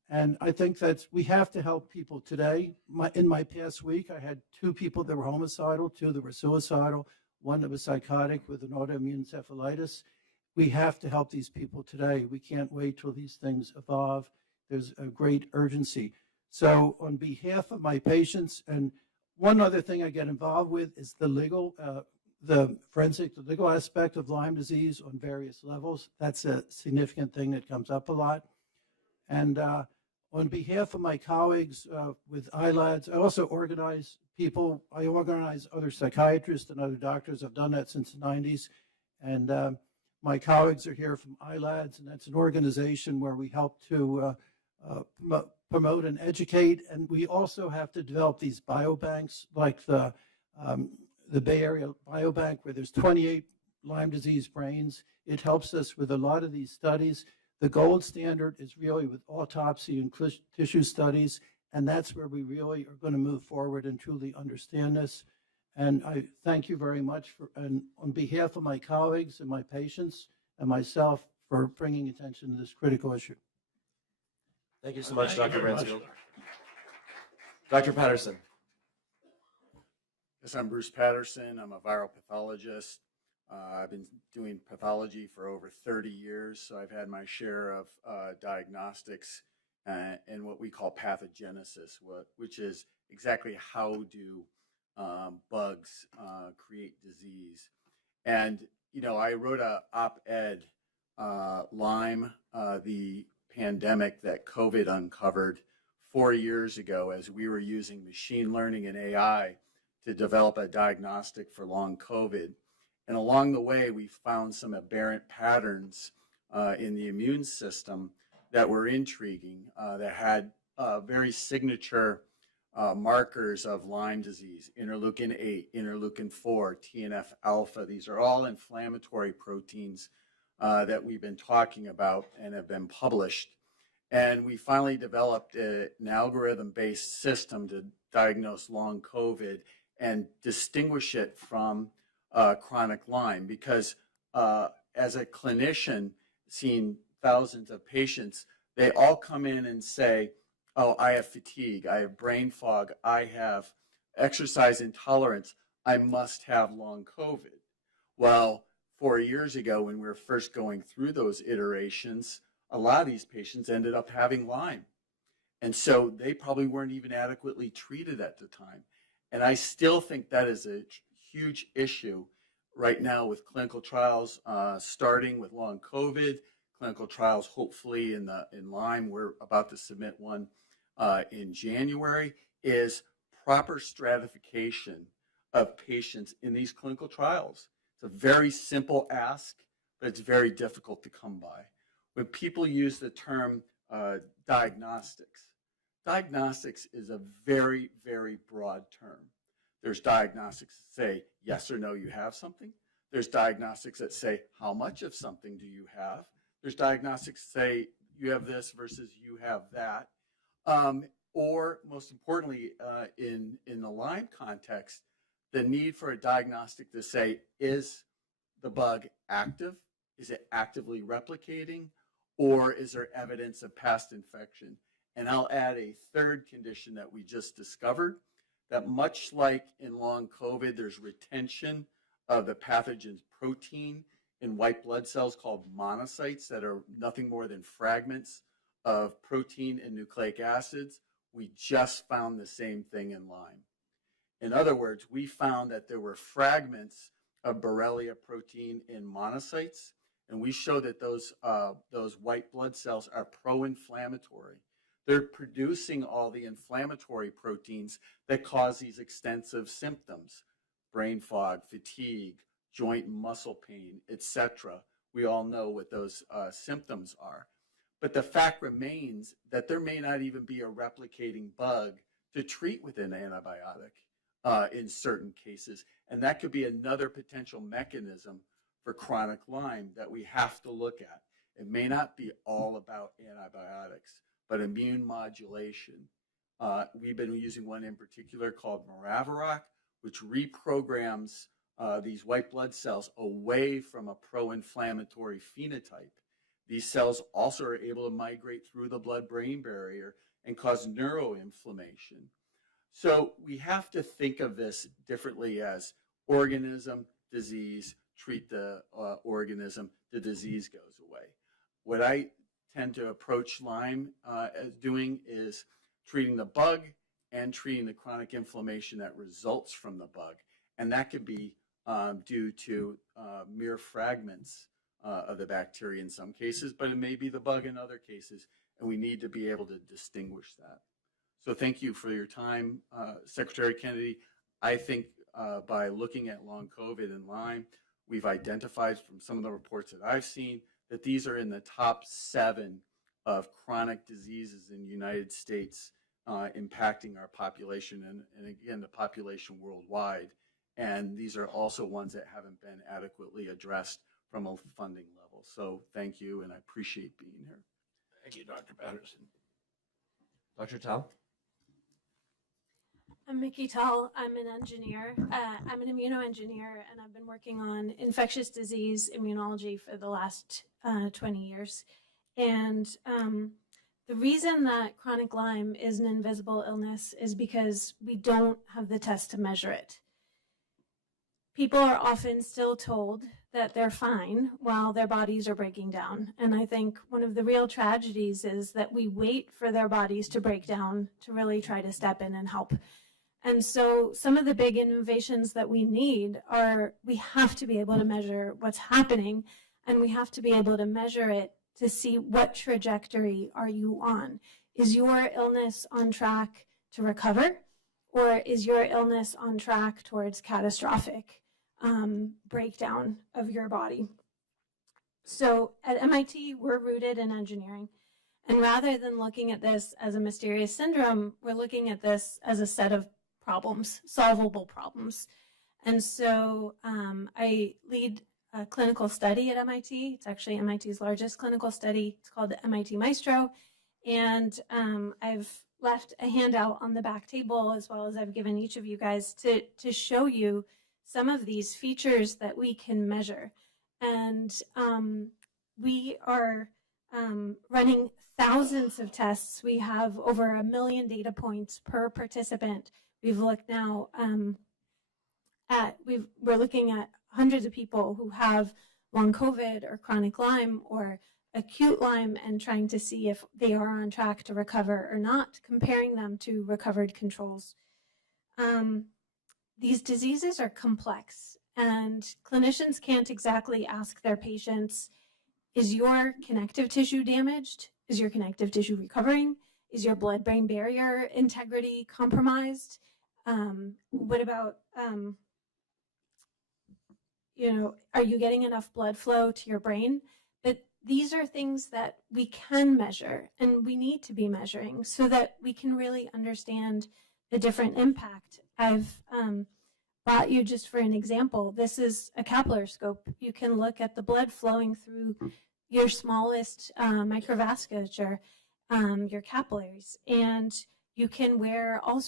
And I think we have to help people today. In my past week, I had 2 people that were homicidal, 2 that were suicidal, 1 that was psychotic with an autoimmune encephalitis. We have to help these people today. We can't wait till these things evolve. There's a great urgency. So on behalf of my patients, and one other thing I get involved with is the legal aspect of Lyme disease on various levels. That's a significant thing that comes up a lot. And on behalf of my colleagues with ILADS, I also organize people. I organize other psychiatrists and other doctors. I've done that since the 90s. And my colleagues are here from ILADS, and that's an organization where we help to promote and educate. And we also have to develop these biobanks like the Bay Area Biobank, where there's 28 Lyme disease brains. It helps us with a lot of these studies. The gold standard is really with autopsy and tissue studies, and that's where we really are going to move forward and truly understand this. And I thank you very much and on behalf of my colleagues and my patients and myself for bringing attention to this critical issue. Thank you so much, Dr. Bransfield. Dr. Patterson. Yes, I'm Bruce Patterson. I'm a viral pathologist. I've been doing pathology for over 30 years, so I've had my share of diagnostics and what we call pathogenesis, which is exactly how do bugs create disease. And, you know, I wrote an op-ed, Lyme, the pandemic that COVID uncovered 4 years ago as we were using machine learning and AI to develop a diagnostic for long COVID. And along the way, we found some aberrant patterns in the immune system that were intriguing, that had very signature markers of Lyme disease, interleukin 8, interleukin 4, TNF alpha. These are all inflammatory proteins that we've been talking about and have been published. And we finally developed an algorithm-based system to diagnose long COVID and distinguish it from chronic Lyme, because as a clinician seeing thousands of patients, they all come in and say, oh, I have fatigue, I have brain fog, I have exercise intolerance, I must have long COVID. Well, 4 years ago when we were first going through those iterations, a lot of these patients ended up having Lyme. And so they probably weren't even adequately treated at the time. And I still think that is a huge issue right now with clinical trials starting with long COVID, clinical trials hopefully in Lyme. We're about to submit one in January, is proper stratification of patients in these clinical trials. It's a very simple ask, but it's very difficult to come by. When people use the term diagnostics, diagnostics is a very, very broad term. There's diagnostics that say yes or no, you have something. There's diagnostics that say how much of something do you have. There's diagnostics that say you have this versus you have that. Or most importantly, in the Lyme context, the need for a diagnostic to say, is the bug active? Is it actively replicating? Or is there evidence of past infection? And I'll add a third condition that we just discovered, that much like in long COVID, there's retention of the pathogen's protein in white blood cells called monocytes that are nothing more than fragments of protein and nucleic acids. We just found the same thing in Lyme. In other words, we found that there were fragments of Borrelia protein in monocytes, and we showed that those white blood cells are pro-inflammatory. They're producing all the inflammatory proteins that cause these extensive symptoms: brain fog, fatigue, joint and muscle pain, etc. We all know what those symptoms are. But the fact remains that there may not even be a replicating bug to treat with an antibiotic in certain cases. And that could be another potential mechanism for chronic Lyme that we have to look at. It may not be all about antibiotics, but immune modulation. We've been using one in particular called Maraviroc, which reprograms these white blood cells away from a pro-inflammatory phenotype. These cells also are able to migrate through the blood-brain barrier and cause neuroinflammation. So we have to think of this differently as organism, disease, treat the organism, the disease goes away. What I tend to approach Lyme as doing is treating the bug and treating the chronic inflammation that results from the bug. And that could be due to mere fragments of the bacteria in some cases, but it may be the bug in other cases, and we need to be able to distinguish that. So thank you for your time, Secretary Kennedy. I think by looking at long COVID and Lyme, we've identified from some of the reports that I've seen that these are in the top 7 of chronic diseases in the United States impacting our population and again, the population worldwide. And these are also ones that haven't been adequately addressed from a funding level. So thank you, and I appreciate being here. Thank you, Dr. Patterson. Dr. Tal? I'm Mickey Tull. I'm an engineer. I'm an immunoengineer, and I've been working on infectious disease immunology for the last 20 years. And the reason that chronic Lyme is an invisible illness is because we don't have the test to measure it. People are often still told that they're fine while their bodies are breaking down. And I think one of the real tragedies is that we wait for their bodies to break down to really try to step in and help. And so some of the big innovations that we need are, we have to be able to measure what's happening, and we have to be able to measure it to see what trajectory are you on. Is your illness on track to recover, or is your illness on track towards catastrophic breakdown of your body? So at MIT, we're rooted in engineering. And rather than looking at this as a mysterious syndrome, we're looking at this as a set of problems, solvable problems. And so I lead a clinical study at MIT. It's actually MIT's largest clinical study. It's called the MIT Maestro. And I've left a handout on the back table, as well as I've given each of you guys to show you some of these features that we can measure. And we are running thousands of tests. We have over 1 million data points per participant. We've looked now we're looking at hundreds of people who have long COVID or chronic Lyme or acute Lyme and trying to see if they are on track to recover or not, comparing them to recovered controls. These diseases are complex, and clinicians can't exactly ask their patients, is your connective tissue damaged? Is your connective tissue recovering? Is your blood-brain barrier integrity compromised? What about, are you getting enough blood flow to your brain? But these are things that we can measure and we need to be measuring so that we can really understand the different impact. I've brought you just for an example. This is a capillary scope. You can look at the blood flowing through your smallest microvasculature, your capillaries, and you can wear there's all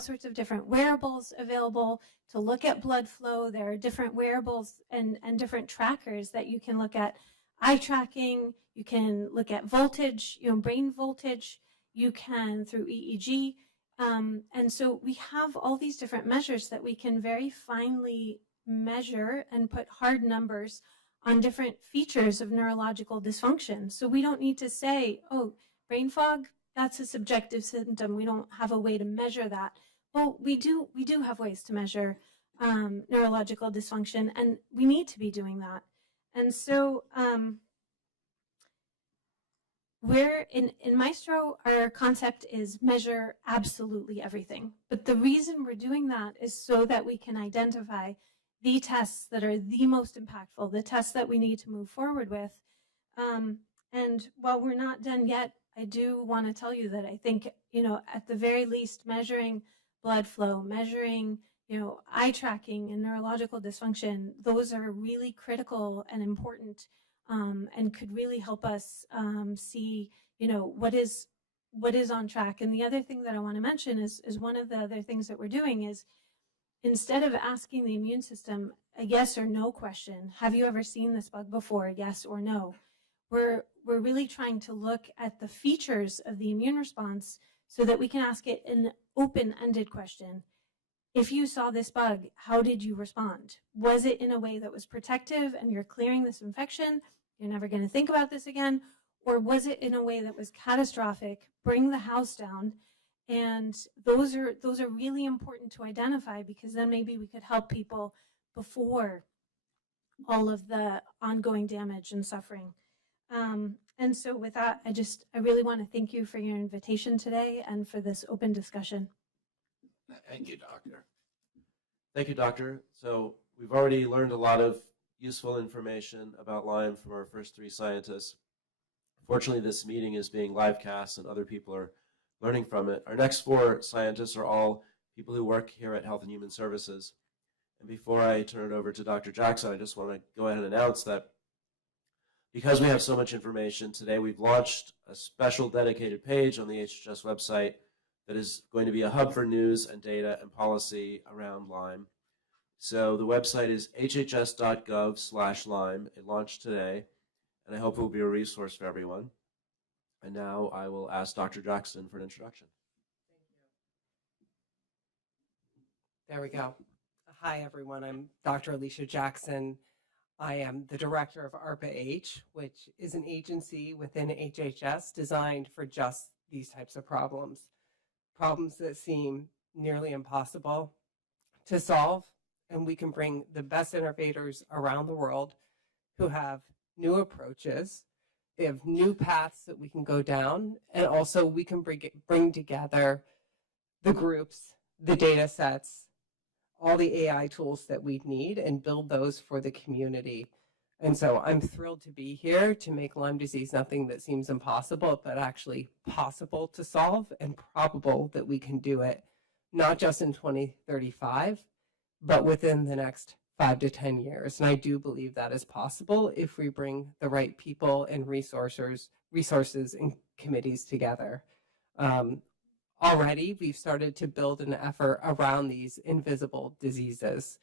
sorts of different wearables available to look at blood flow. There are different wearables and different trackers that you can look at. Eye tracking, you can look at voltage, brain voltage, you can through EEG. And so we have all these different measures that we can very finely measure and put hard numbers on different features of neurological dysfunction. So we don't need to say, oh, brain fog, that's a subjective symptom. We don't have a way to measure that. Well, we do have ways to measure neurological dysfunction, and we need to be doing that. And so we're in Maestro, our concept is measure absolutely everything. But the reason we're doing that is so that we can identify the tests that are the most impactful, the tests that we need to move forward with. And while we're not done yet, I do want to tell you that I think, at the very least, measuring blood flow, measuring, eye tracking and neurological dysfunction, those are really critical and important and could really help us see, what is on track. And the other thing that I want to mention is one of the other things that we're doing is, instead of asking the immune system a yes or no question, have you ever seen this bug before, yes or no, we're really trying to look at the features of the immune response so that we can ask it an open-ended question. If you saw this bug, how did you respond? Was it in a way that was protective and you're clearing this infection, you're never going to think about this again? Or was it in a way that was catastrophic, bring the house down? And those are really important to identify, because then maybe we could help people before all of the ongoing damage and suffering. And so with that, I really want to thank you for your invitation today and for this open discussion. Thank you, Doctor. Thank you, Doctor. So we've already learned a lot of useful information about Lyme from our first 3 scientists. Fortunately, this meeting is being live cast and other people are learning from it. Our next 4 scientists are all people who work here at Health and Human Services. And before I turn it over to Dr. Jackson, I just want to go ahead and announce that because we have so much information today, we've launched a special dedicated page on the HHS website that is going to be a hub for news and data and policy around Lyme. So the website is hhs.gov/Lyme. It launched today, and I hope it will be a resource for everyone. And now I will ask Dr. Jackson for an introduction. There we go. Hi, everyone. I'm Dr. Alicia Jackson. I am the director of ARPA-H, which is an agency within HHS designed for just these types of problems that seem nearly impossible to solve. And we can bring the best innovators around the world who have new approaches They have new paths that we can go down, and also we can bring together the groups, the data sets, all the AI tools that we need and build those for the community. And so I'm thrilled to be here to make Lyme disease nothing that seems impossible, but actually possible to solve and probable that we can do it, not just in 2035, but within the next 5 to 10 years. And I do believe that is possible if we bring the right people and resources and committees together. Already, we've started to build an effort around these invisible diseases.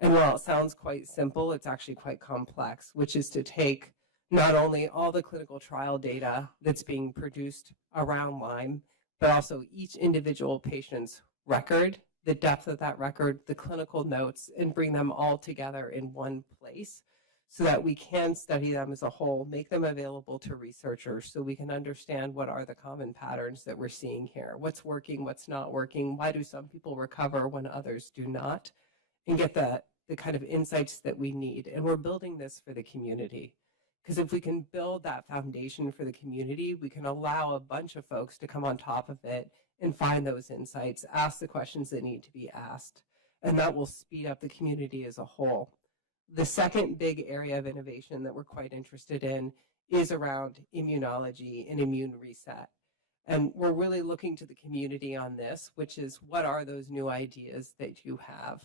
And while it sounds quite simple, it's actually quite complex, which is to take not only all the clinical trial data that's being produced around Lyme, but also each individual patient's record, the depth of that record, the clinical notes, and bring them all together in one place so that we can study them as a whole, make them available to researchers so we can understand what are the common patterns that we're seeing here, what's working, what's not working, why do some people recover when others do not, and get the kind of insights that we need. And we're building this for the community. Because if we can build that foundation for the community, we can allow a bunch of folks to come on top of it and find those insights, ask the questions that need to be asked. And that will speed up the community as a whole. The second big area of innovation that we're quite interested in is around immunology and immune reset. And we're really looking to the community on this, which is what are those new ideas that you have?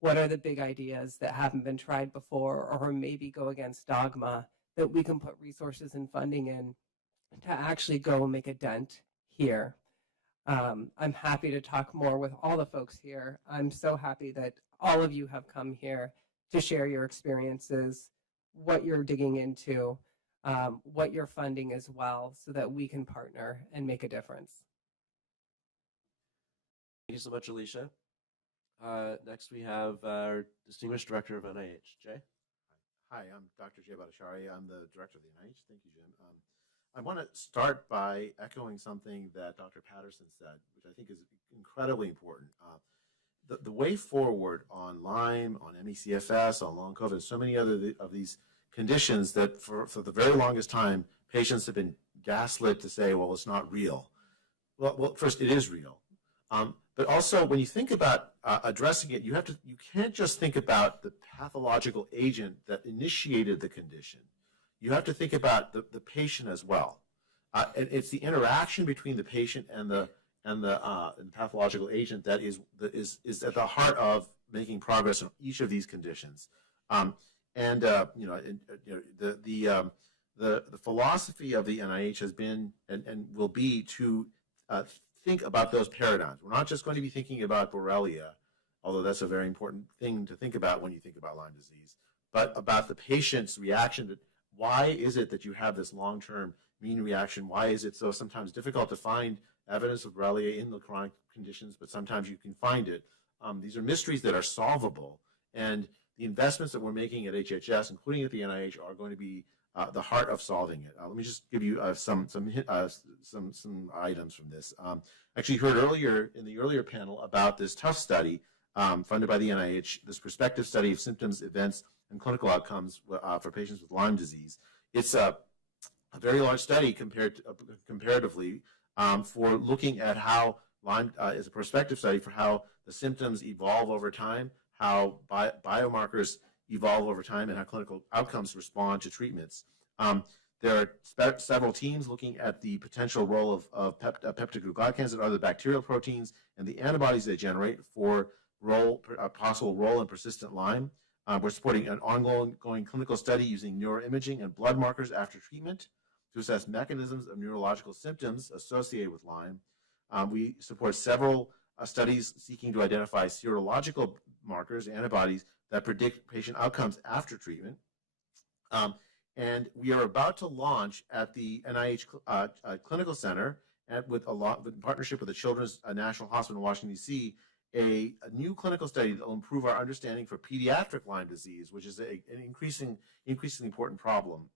What are the big ideas that haven't been tried before or maybe go against dogma that we can put resources and funding in to actually go and make a dent here? I'm happy to talk more with all the folks here. I'm so happy that all of you have come here to share your experiences, what you're digging into, what you're funding as well, so that we can partner and make a difference. Thank you so much, Alicia. Next, we have our Distinguished Director of NIH, Jay. Hi, I'm Dr. Jay Bhattacharya. I'm the Director of the NIH. Thank you, Jim. I want to start by echoing something that Dr. Patterson said, which I think is incredibly important. The way forward on Lyme, on ME/CFS, on long COVID, so many other of these conditions that for the very longest time, patients have been gaslit to say, well, it's not real. Well, first, it is real. But also, when you think about addressing it, you can't just think about the pathological agent that initiated the condition. You have to think about the patient as well. It's the interaction between the patient and the pathological agent that is at the heart of making progress on each of these conditions. The philosophy of the NIH has been and will be to think about those paradigms. We're not just going to be thinking about Borrelia, although that's a very important thing to think about when you think about Lyme disease, but about the patient's reaction to why is it that you have this long-term immune reaction? Why is it so sometimes difficult to find evidence of Borrelia in the chronic conditions, but sometimes you can find it? These are mysteries that are solvable, and the investments that we're making at HHS, including at the NIH, are going to be the heart of solving it. Let me just give you some items from this. Actually, heard earlier in the earlier panel about this tough study funded by the NIH, this prospective study of symptoms, events, and clinical outcomes for patients with Lyme disease. It's a very large study comparatively for looking at how Lyme is a prospective study for how the symptoms evolve over time, how biomarkers evolve over time, and how clinical outcomes respond to treatments. There are several teams looking at the potential role of peptidoglycans and other bacterial proteins and the antibodies they generate for a possible role in persistent Lyme. We're supporting an ongoing clinical study using neuroimaging and blood markers after treatment to assess mechanisms of neurological symptoms associated with Lyme. We support several studies seeking to identify serological markers, antibodies, that predict patient outcomes after treatment. And we are about to launch at the NIH Clinical Center in partnership with the Children's National Hospital in Washington, D.C., a new clinical study that will improve our understanding for pediatric Lyme disease, which is an increasingly important problem.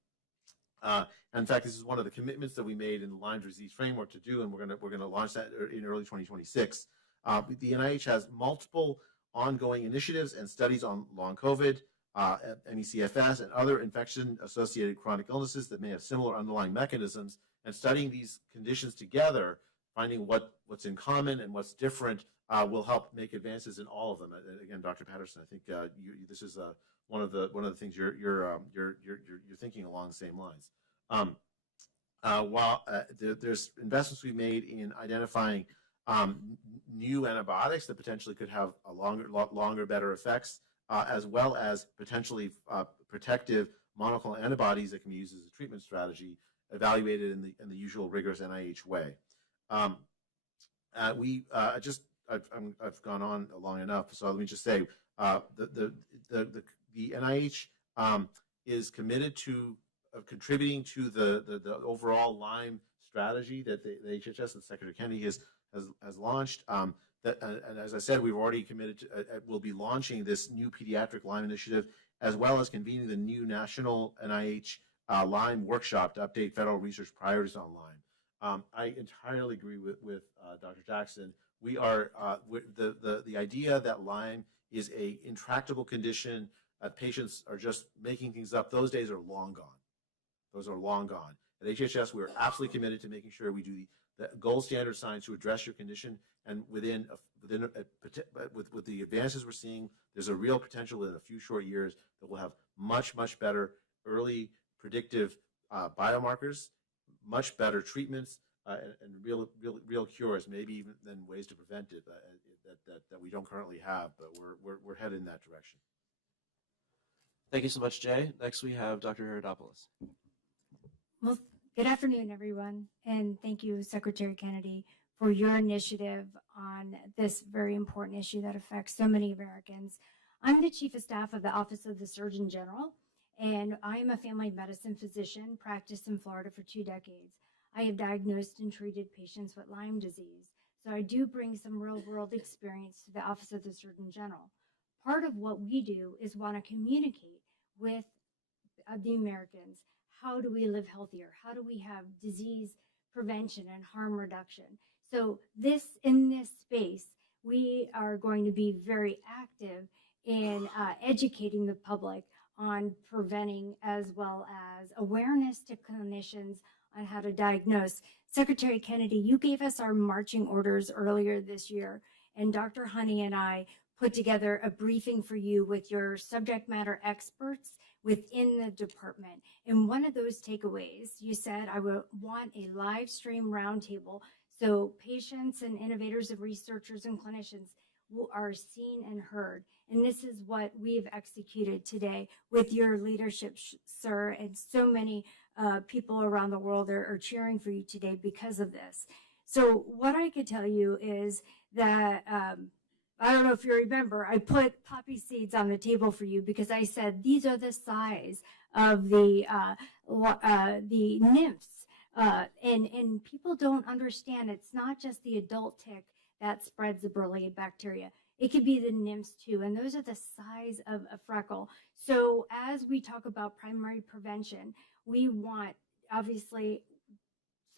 In fact, this is one of the commitments that we made in the Lyme disease framework to do, and we're going to launch that in early 2026. The NIH has multiple ongoing initiatives and studies on long COVID. ME/CFS, and other infection-associated chronic illnesses that may have similar underlying mechanisms. And studying these conditions together, finding what's in common and what's different, will help make advances in all of them. Again, Dr. Patterson, I think this is one of the things you're thinking along the same lines. While there's investments we've made in identifying new antibiotics that potentially could have a longer, better effects, as well as potentially protective monoclonal antibodies that can be used as a treatment strategy, evaluated in the usual rigorous NIH way. I've gone on long enough, so let me just say the NIH is committed to contributing to the overall Lyme strategy that the HHS and Secretary Kennedy has launched. And as I said, we've already committed to, we'll be launching this new pediatric Lyme initiative, as well as convening the new national NIH Lyme workshop to update federal research priorities on Lyme. I entirely agree with Dr. Jackson. We are the idea that Lyme is a intractable condition, patients are just making things up. Those days are long gone. Those are long gone. At HHS, we're absolutely committed to making sure we do the gold standard science to address your condition. And with the advances we're seeing, there's a real potential within a few short years that we'll have much, much better early predictive biomarkers, much better treatments, and real cures, maybe even than ways to prevent it that we don't currently have. But we're headed in that direction. Thank you so much, Jay. Next, we have Dr. Herodopoulos. Well, good afternoon, everyone, and thank you, Secretary Kennedy, for your initiative on this very important issue that affects so many Americans. I'm the Chief of Staff of the Office of the Surgeon General, and I am a family medicine physician, practiced in Florida for 2 decades. I have diagnosed and treated patients with Lyme disease, so I do bring some real-world experience to the Office of the Surgeon General. Part of what we do is want to communicate with the Americans. How do we live healthier? How do we have disease prevention and harm reduction? So in this space, we are going to be very active in educating the public on preventing, as well as awareness to clinicians on how to diagnose. Secretary Kennedy, you gave us our marching orders earlier this year, and Dr. Honey and I put together a briefing for you with your subject matter experts within the department. And one of those takeaways, you said, I would want a live stream roundtable so patients and innovators and researchers and clinicians are seen and heard. And this is what we've executed today with your leadership, sir, and so many people around the world are cheering for you today because of this. So what I could tell you is that I don't know if you remember, I put poppy seeds on the table for you because I said these are the size of the nymphs. And people don't understand it's not just the adult tick that spreads the Borrelia bacteria. It could be the nymphs too, and those are the size of a freckle. So as we talk about primary prevention, we want, obviously,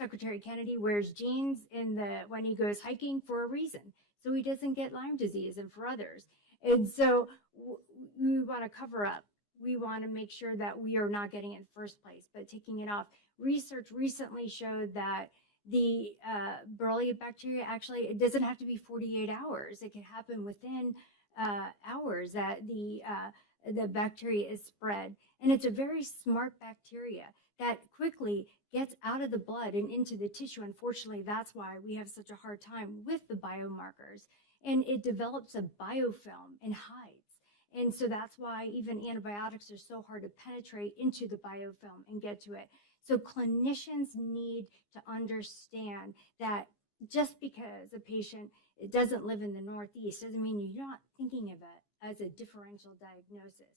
Secretary Kennedy wears jeans when he goes hiking for a reason, so he doesn't get Lyme disease and for others. And so we want to cover up. We want to make sure that we are not getting it in the first place, but taking it off. Research recently showed that the Borrelia bacteria, actually, it doesn't have to be 48 hours. It can happen within hours that the bacteria is spread. And it's a very smart bacteria that quickly gets out of the blood and into the tissue. Unfortunately, that's why we have such a hard time with the biomarkers. And it develops a biofilm and hides. And so that's why even antibiotics are so hard to penetrate into the biofilm and get to it. So clinicians need to understand that just because a patient doesn't live in the Northeast doesn't mean you're not thinking of it as a differential diagnosis.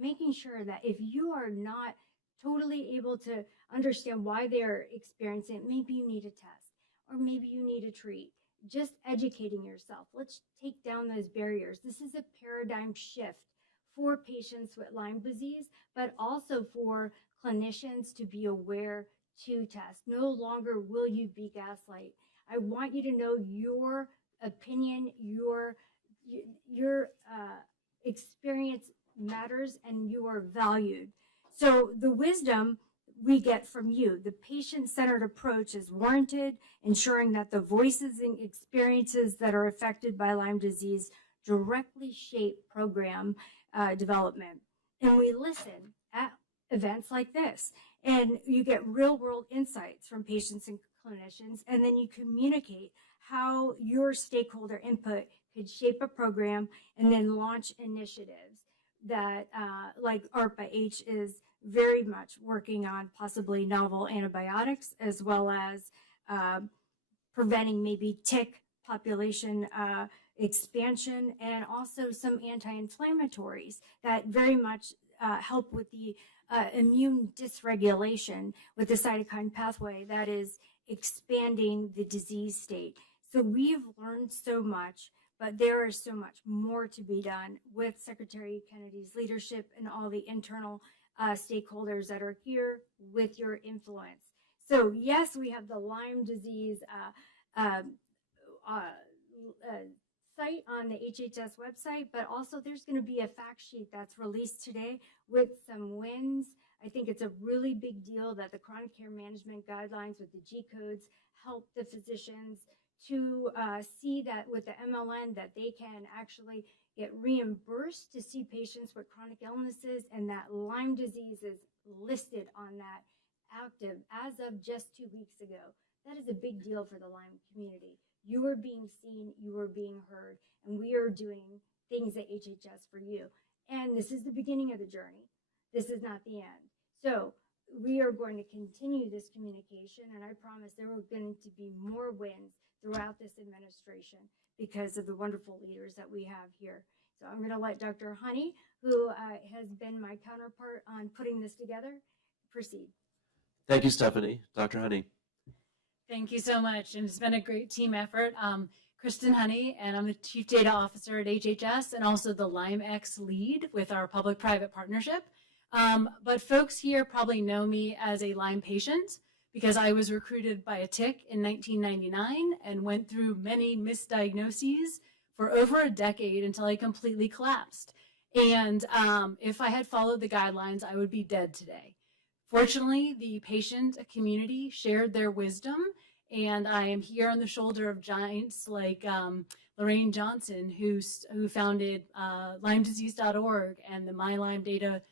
Making sure that if you are not totally able to understand why they're experiencing it, maybe you need a test or maybe you need a treat. Just educating yourself. Let's take down those barriers. This is a paradigm shift for patients with Lyme disease, but also for clinicians to be aware to test. No longer will you be gaslight. I want you to know your opinion, your experience matters and you are valued. So the wisdom we get from you, the patient-centered approach is warranted, ensuring that the voices and experiences that are affected by Lyme disease directly shape program development. And we listen at events like this, and you get real-world insights from patients and clinicians, and then you communicate how your stakeholder input could shape a program and then launch initiatives that, like ARPA-H is very much working on possibly novel antibiotics, as well as preventing maybe tick population expansion, and also some anti-inflammatories that very much help with the immune dysregulation with the cytokine pathway that is expanding the disease state. So we've learned so much, but there is so much more to be done with Secretary Kennedy's leadership and all the internal stakeholders that are here with your influence. So yes, we have the Lyme disease site on the HHS website, but also there's going to be a fact sheet that's released today with some wins. I think it's a really big deal that the chronic care management guidelines with the G codes help the physicians to see that with the MLN that they can actually get reimbursed to see patients with chronic illnesses, and that Lyme disease is listed on that active as of just 2 weeks ago. That is a big deal for the Lyme community. You are being seen, you are being heard, and we are doing things at HHS for you. And this is the beginning of the journey. This is not the end. So we are going to continue this communication, and I promise there are going to be more wins throughout this administration because of the wonderful leaders that we have here. So I'm going to let Dr. Honey, who has been my counterpart on putting this together, proceed. Thank you, Stephanie. Dr. Honey. Thank you so much. And it's been a great team effort. Kristen Honey, and I'm the Chief Data Officer at HHS and also the LymeX lead with our public-private partnership. But folks here probably know me as a Lyme patient because I was recruited by a tick in 1999 and went through many misdiagnoses for over a decade until I completely collapsed. And if I had followed the guidelines, I would be dead today. Fortunately, the patient community shared their wisdom, and I am here on the shoulder of giants like Lorraine Johnson, who founded LymeDisease.org and the My Lyme Data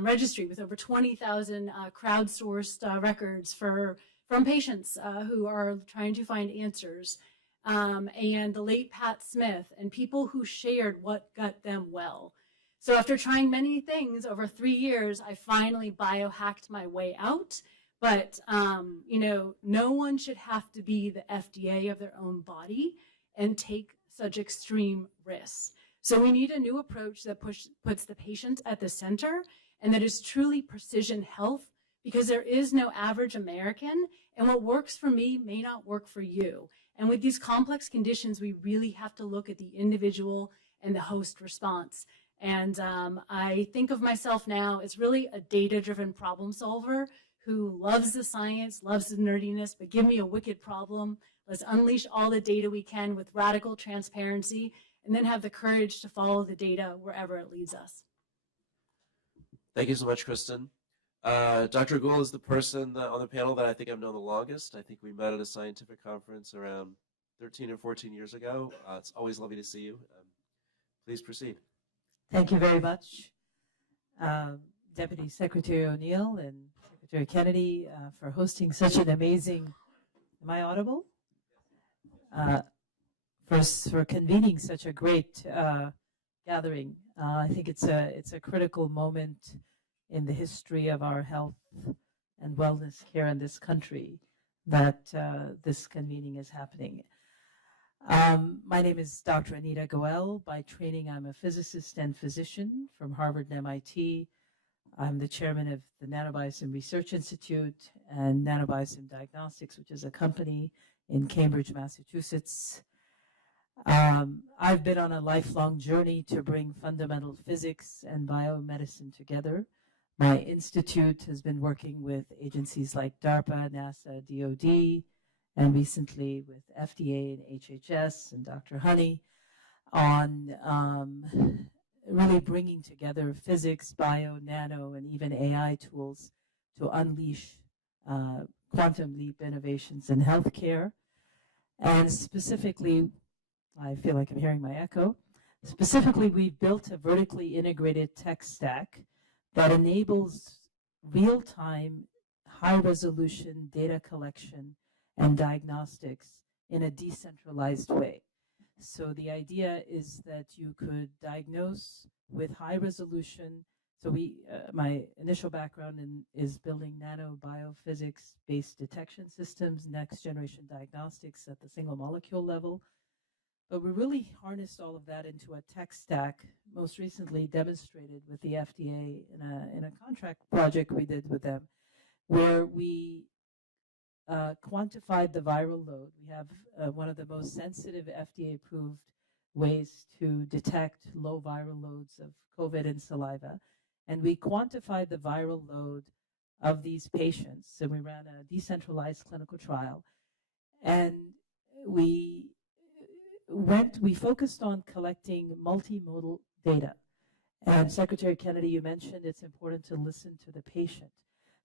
Registry with over 20,000 crowdsourced records from patients who are trying to find answers, and the late Pat Smith, and people who shared what got them well. So after trying many things over 3 years, I finally biohacked my way out. But, no one should have to be the FDA of their own body and take such extreme risks. So we need a new approach that puts the patient at the center and that is truly precision health, because there is no average American, and what works for me may not work for you. And with these complex conditions, we really have to look at the individual and the host response. And I think of myself now as really a data-driven problem solver who loves the science, loves the nerdiness, but give me a wicked problem. Let's unleash all the data we can with radical transparency, and then have the courage to follow the data wherever it leads us. Thank you so much, Kristen. Dr. Gould is the person on the panel that I think I've known the longest. I think we met at a scientific conference around 13 or 14 years ago. It's always lovely to see you. Please proceed. Thank you very much, Deputy Secretary O'Neill and Secretary Kennedy, for hosting such an amazing, am I audible? For convening such a great gathering. I think it's a critical moment in the history of our health and wellness care in this country that this convening is happening. My name is Dr. Anita Goel. By training, I'm a physicist and physician from Harvard and MIT. I'm the chairman of the Nanobiosym Research Institute and Nanobiosym Diagnostics, which is a company in Cambridge, Massachusetts. I've been on a lifelong journey to bring fundamental physics and biomedicine together. My institute has been working with agencies like DARPA, NASA, DOD, and recently with FDA and HHS and Dr. Honey on really bringing together physics, bio, nano, and even AI tools to unleash quantum leap innovations in healthcare. And specifically, I feel like I'm hearing my echo. Specifically, we've built a vertically integrated tech stack that enables real-time, high-resolution data collection and diagnostics in a decentralized way. So the idea is that you could diagnose with high resolution. So my initial background is building nano-biophysics-based detection systems, next-generation diagnostics at the single molecule level. But we really harnessed all of that into a tech stack, most recently demonstrated with the FDA in a contract project we did with them, where we quantified the viral load. We have one of the most sensitive FDA-approved ways to detect low viral loads of COVID in saliva. And we quantified the viral load of these patients. So we ran a decentralized clinical trial. And we focused on collecting multimodal data. And Secretary Kennedy, you mentioned it's important to listen to the patient.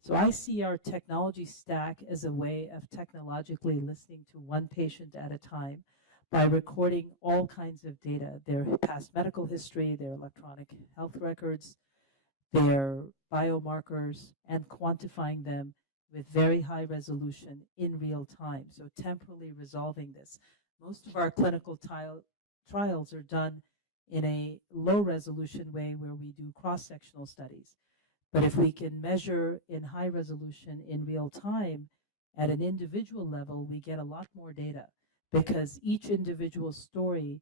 So I see our technology stack as a way of technologically listening to one patient at a time by recording all kinds of data, their past medical history, their electronic health records, their biomarkers, and quantifying them with very high resolution in real time, so temporally resolving this. Most of our clinical trials are done in a low resolution way where we do cross-sectional studies. But if we can measure in high resolution in real time at an individual level, we get a lot more data because each individual story,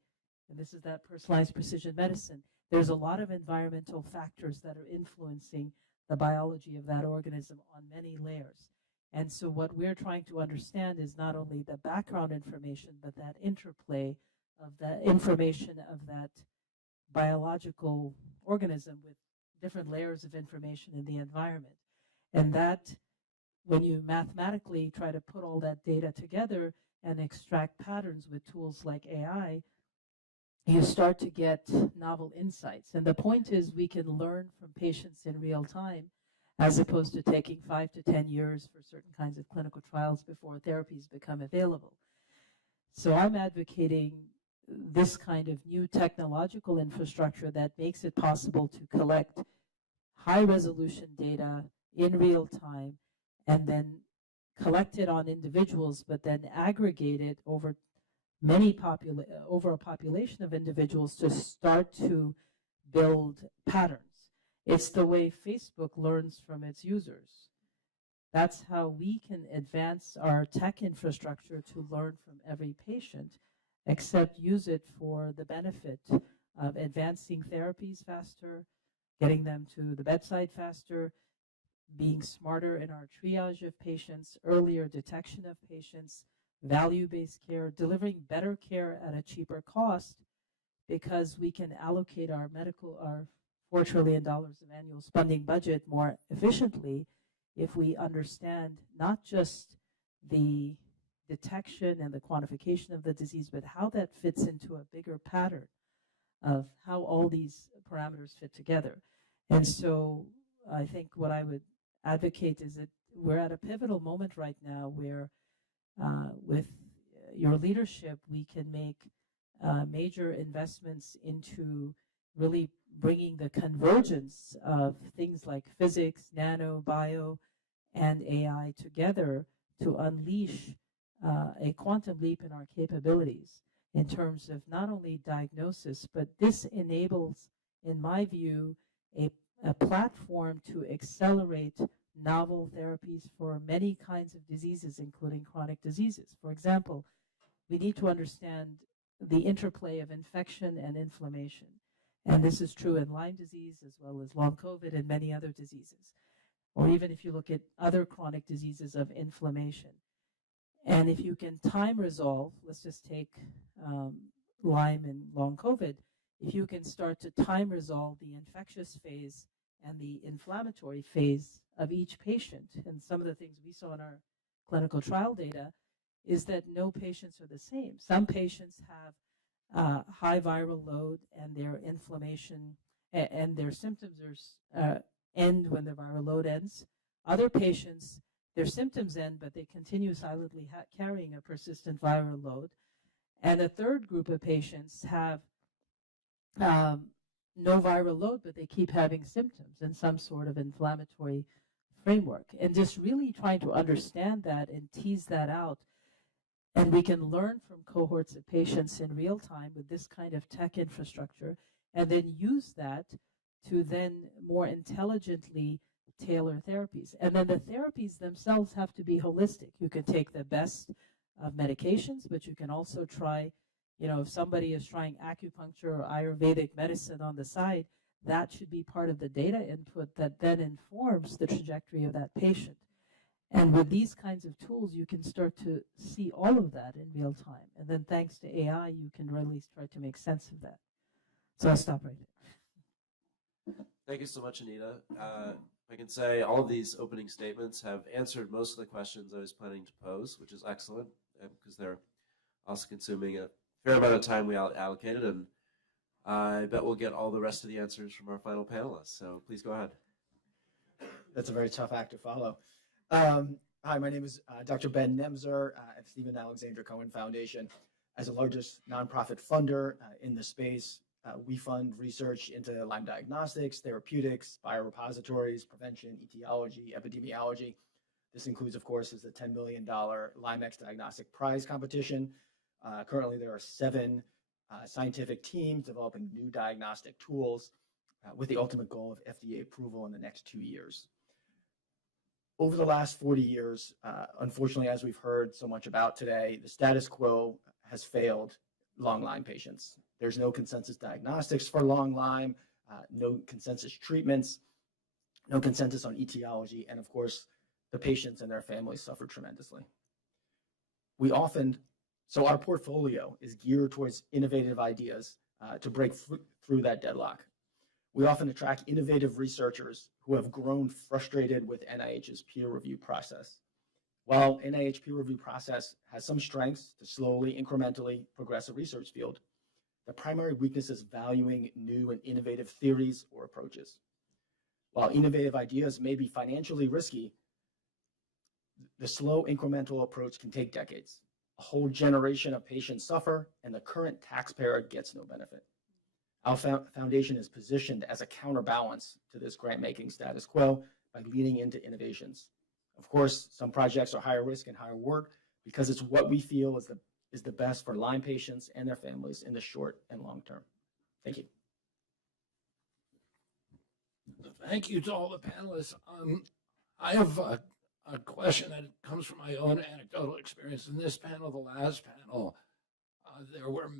and this is that personalized precision medicine, there's a lot of environmental factors that are influencing the biology of that organism on many layers. And so what we're trying to understand is not only the background information, but that interplay of the information of that biological organism with different layers of information in the environment. And that, when you mathematically try to put all that data together and extract patterns with tools like AI, you start to get novel insights. And the point is we can learn from patients in real time as opposed to taking 5 to 10 years for certain kinds of clinical trials before therapies become available. So I'm advocating this kind of new technological infrastructure that makes it possible to collect high resolution data in real time and then collect it on individuals, but then aggregate it over a population of individuals to start to build patterns. It's the way Facebook learns from its users. That's how we can advance our tech infrastructure to learn from every patient, except use it for the benefit of advancing therapies faster, getting them to the bedside faster, being smarter in our triage of patients, earlier detection of patients, value-based care, delivering better care at a cheaper cost because we can allocate our $4 trillion of annual spending budget more efficiently if we understand not just the detection and the quantification of the disease, but how that fits into a bigger pattern of how all these parameters fit together. And so I think what I would advocate is that we're at a pivotal moment right now where with your leadership, we can make major investments into really bringing the convergence of things like physics, nano, bio, and AI together to unleash a quantum leap in our capabilities in terms of not only diagnosis, but this enables, in my view, a platform to accelerate novel therapies for many kinds of diseases, including chronic diseases. For example, we need to understand the interplay of infection and inflammation. And this is true in Lyme disease as well as long COVID and many other diseases. Or even if you look at other chronic diseases of inflammation. And if you can time resolve, let's just take Lyme and long COVID, if you can start to time resolve the infectious phase and the inflammatory phase of each patient, and some of the things we saw in our clinical trial data is that no patients are the same. Some patients have high viral load and their inflammation and their symptoms end when the viral load ends. Other patients, their symptoms end, but they continue silently carrying a persistent viral load. And a third group of patients have no viral load, but they keep having symptoms and some sort of inflammatory framework. And just really trying to understand that and tease that out. And we can learn from cohorts of patients in real time with this kind of tech infrastructure, and then use that to then more intelligently tailor therapies. And then the therapies themselves have to be holistic. You can take the best of medications, but you can also try, if somebody is trying acupuncture or Ayurvedic medicine on the side, that should be part of the data input that then informs the trajectory of that patient. And with these kinds of tools, you can start to see all of that in real time. And then thanks to AI, you can really try to make sense of that. So I'll stop right there. Thank you so much, Anita. I can say all of these opening statements have answered most of the questions I was planning to pose, which is excellent, because they're also consuming a fair amount of time we allocated, and I bet we'll get all the rest of the answers from our final panelists. So please go ahead. That's a very tough act to follow. Hi, my name is Dr. Ben Nemzer at Stephen Alexander Cohen Foundation. As the largest nonprofit funder in the space, we fund research into Lyme diagnostics, therapeutics, biorepositories, prevention, etiology, epidemiology. This includes, of course, is the $10 million LymeX Diagnostic Prize competition. Currently, there are 7 scientific teams developing new diagnostic tools with the ultimate goal of FDA approval in the next 2 years. Over the last 40 years, unfortunately, as we've heard so much about today, the status quo has failed long Lyme patients. There's no consensus diagnostics for long Lyme, no consensus treatments, no consensus on etiology, and of course, the patients and their families suffer tremendously. So our portfolio is geared towards innovative ideas to break through that deadlock. We often attract innovative researchers who have grown frustrated with NIH's peer review process. While NIH peer review process has some strengths to slowly, incrementally progress a research field, the primary weakness is valuing new and innovative theories or approaches. While innovative ideas may be financially risky, the slow incremental approach can take decades. A whole generation of patients suffer, and the current taxpayer gets no benefit. Our foundation is positioned as a counterbalance to this grant-making status quo by leaning into innovations. Of course, some projects are higher risk and higher work because it's what we feel is the best for Lyme patients and their families in the short and long term. Thank you. Thank you to all the panelists. I have a question that comes from my own anecdotal experience. In this panel, the last panel, there were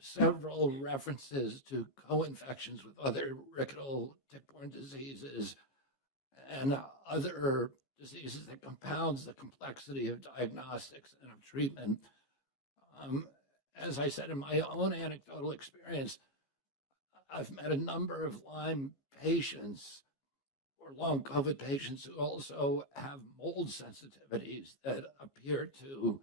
several references to co-infections with other rickettsial tick-borne diseases and other diseases that compounds the complexity of diagnostics and of treatment. As I said, in my own anecdotal experience, I've met a number of Lyme patients or long COVID patients who also have mold sensitivities that appear to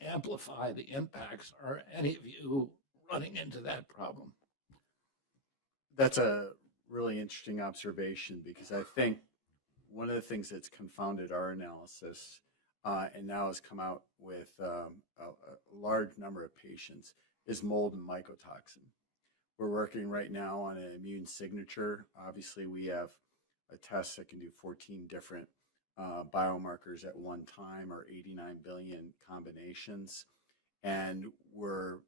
amplify the impacts. Are any of you running into that problem? That's a really interesting observation, because I think one of the things that's confounded our analysis and now has come out with a large number of patients is mold and mycotoxin. We're working right now on an immune signature. Obviously, we have a test that can do 14 different biomarkers at one time, or 89 billion combinations. And we're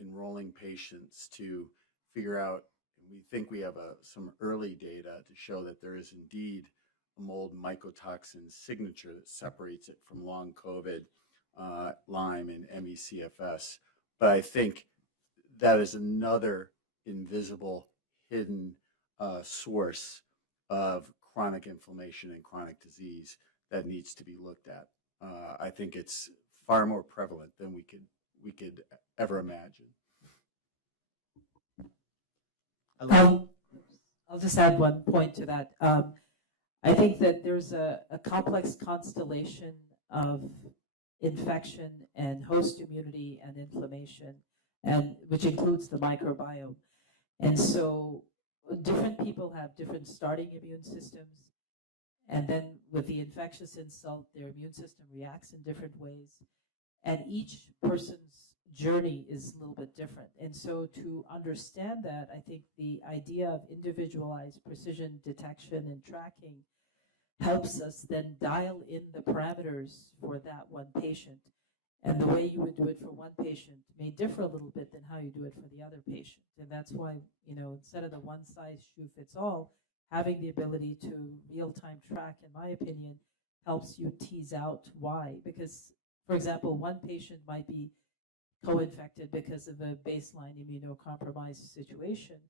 enrolling patients to figure out, we think we have some early data to show that there is indeed a mold mycotoxin signature that separates it from long COVID, Lyme, and ME/CFS. But I think that is another invisible, hidden source of chronic inflammation and chronic disease that needs to be looked at. I think it's far more prevalent than we could ever imagine. I'll just add one point to that. I think that there's a complex constellation of infection and host immunity and inflammation and which includes the microbiome. And so different people have different starting immune systems. And then with the infectious insult, their immune system reacts in different ways. And each person's journey is a little bit different. And so to understand that, I think the idea of individualized precision detection and tracking helps us then dial in the parameters for that one patient. And the way you would do it for one patient may differ a little bit than how you do it for the other patient. And that's why, instead of the one size shoe fits all, having the ability to real-time track, in my opinion, helps you tease out why. Because, for example, one patient might be co-infected because of a baseline immunocompromised situation,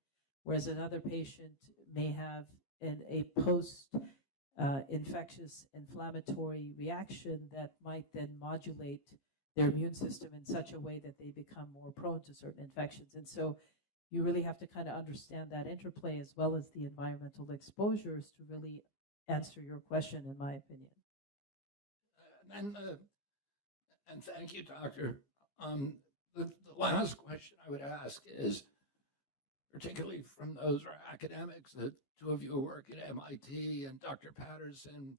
whereas another patient may have a post-infectious inflammatory reaction that might then modulate their immune system in such a way that they become more prone to certain infections. And so you really have to kind of understand that interplay as well as the environmental exposures to really answer your question, in my opinion. And thank you, Doctor. The last question I would ask is, particularly from those who are academics, the two of you who work at MIT and Dr. Patterson,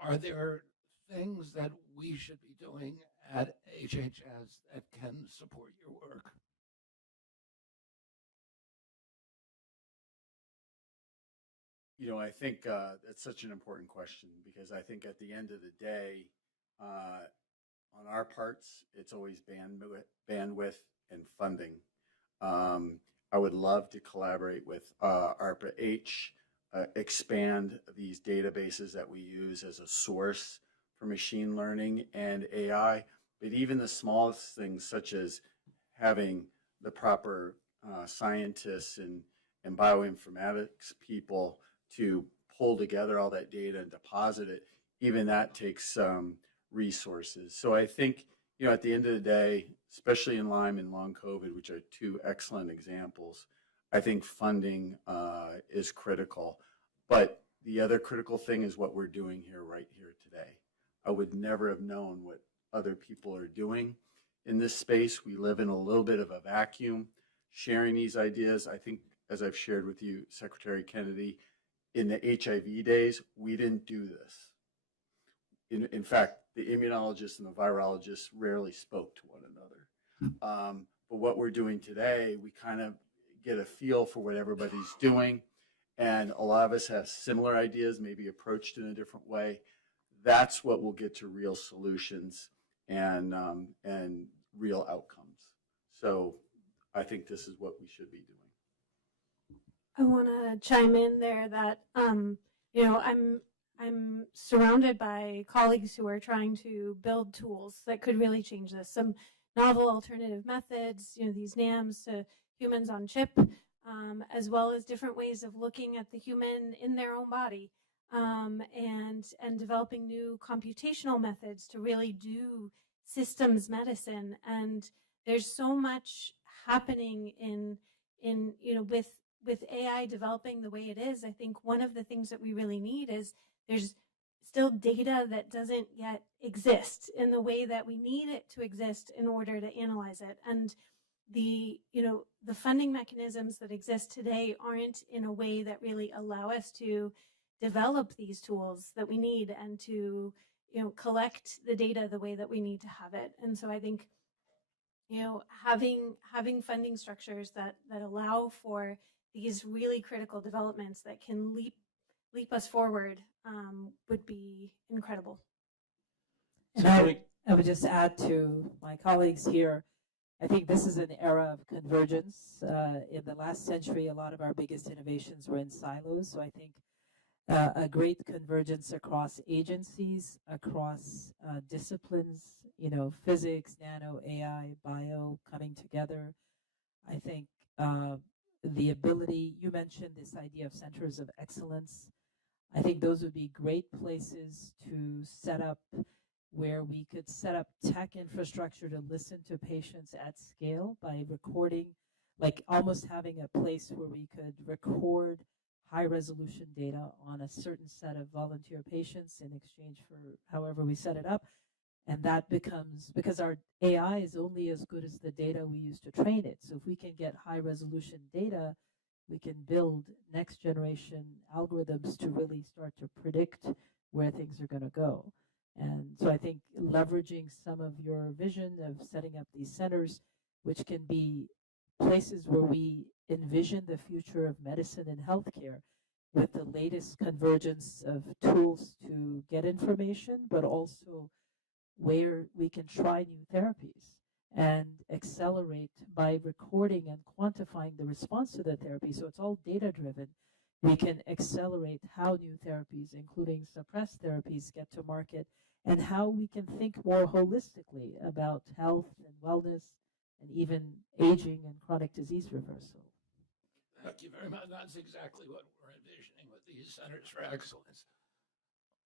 are there things that we should be doing at HHS that can support your work? I think that's such an important question, because I think at the end of the day, on our parts, it's always bandwidth and funding. I would love to collaborate with ARPA-H, expand these databases that we use as a source for machine learning and AI, but even the smallest things, such as having the proper scientists and bioinformatics people to pull together all that data and deposit it, even that takes resources. So I think, at the end of the day, especially in Lyme and long COVID, which are two excellent examples, I think funding is critical. But the other critical thing is what we're doing right here today. I would never have known what other people are doing in this space. We live in a little bit of a vacuum. Sharing these ideas, I think, as I've shared with you, Secretary Kennedy, in the HIV days, we didn't do this. In fact, the immunologists and the virologists rarely spoke to one another. But what we're doing today, we kind of get a feel for what everybody's doing. And a lot of us have similar ideas, maybe approached in a different way. That's what will get to real solutions and real outcomes. So I think this is what we should be doing. I want to chime in there that, I'm surrounded by colleagues who are trying to build tools that could really change this. Some novel alternative methods, these NAMs to humans on chip, as well as different ways of looking at the human in their own body, and developing new computational methods to really do systems medicine. And there's so much happening with AI developing the way it is. I think one of the things that we really need is there's still data that doesn't yet exist in the way that we need it to exist in order to analyze it. And the funding mechanisms that exist today aren't in a way that really allow us to develop these tools that we need and to collect the data the way that we need to have it. And so I think having funding structures that allow for these really critical developments that can leap us forward would be incredible. And I would just add to my colleagues here, I think this is an era of convergence. In the last century, a lot of our biggest innovations were in silos. So I think a great convergence across agencies, across disciplines, physics, nano, AI, bio coming together. I think the ability, you mentioned this idea of centers of excellence. I think those would be great places to set up, where we could set up tech infrastructure to listen to patients at scale by recording, like almost having a place where we could record high resolution data on a certain set of volunteer patients in exchange for however we set it up. And that becomes, because our AI is only as good as the data we use to train it. So if we can get high resolution data, we can build next generation algorithms to really start to predict where things are going to go. And so I think leveraging some of your vision of setting up these centers, which can be places where we envision the future of medicine and healthcare with the latest convergence of tools to get information, but also where we can try new therapies and accelerate by recording and quantifying the response to the therapy. So it's all data driven. We can accelerate how new therapies, including suppressed therapies, get to market, and how we can think more holistically about health and wellness and even aging and chronic disease reversal. Thank you very much. That's exactly what we're envisioning with these centers for excellence.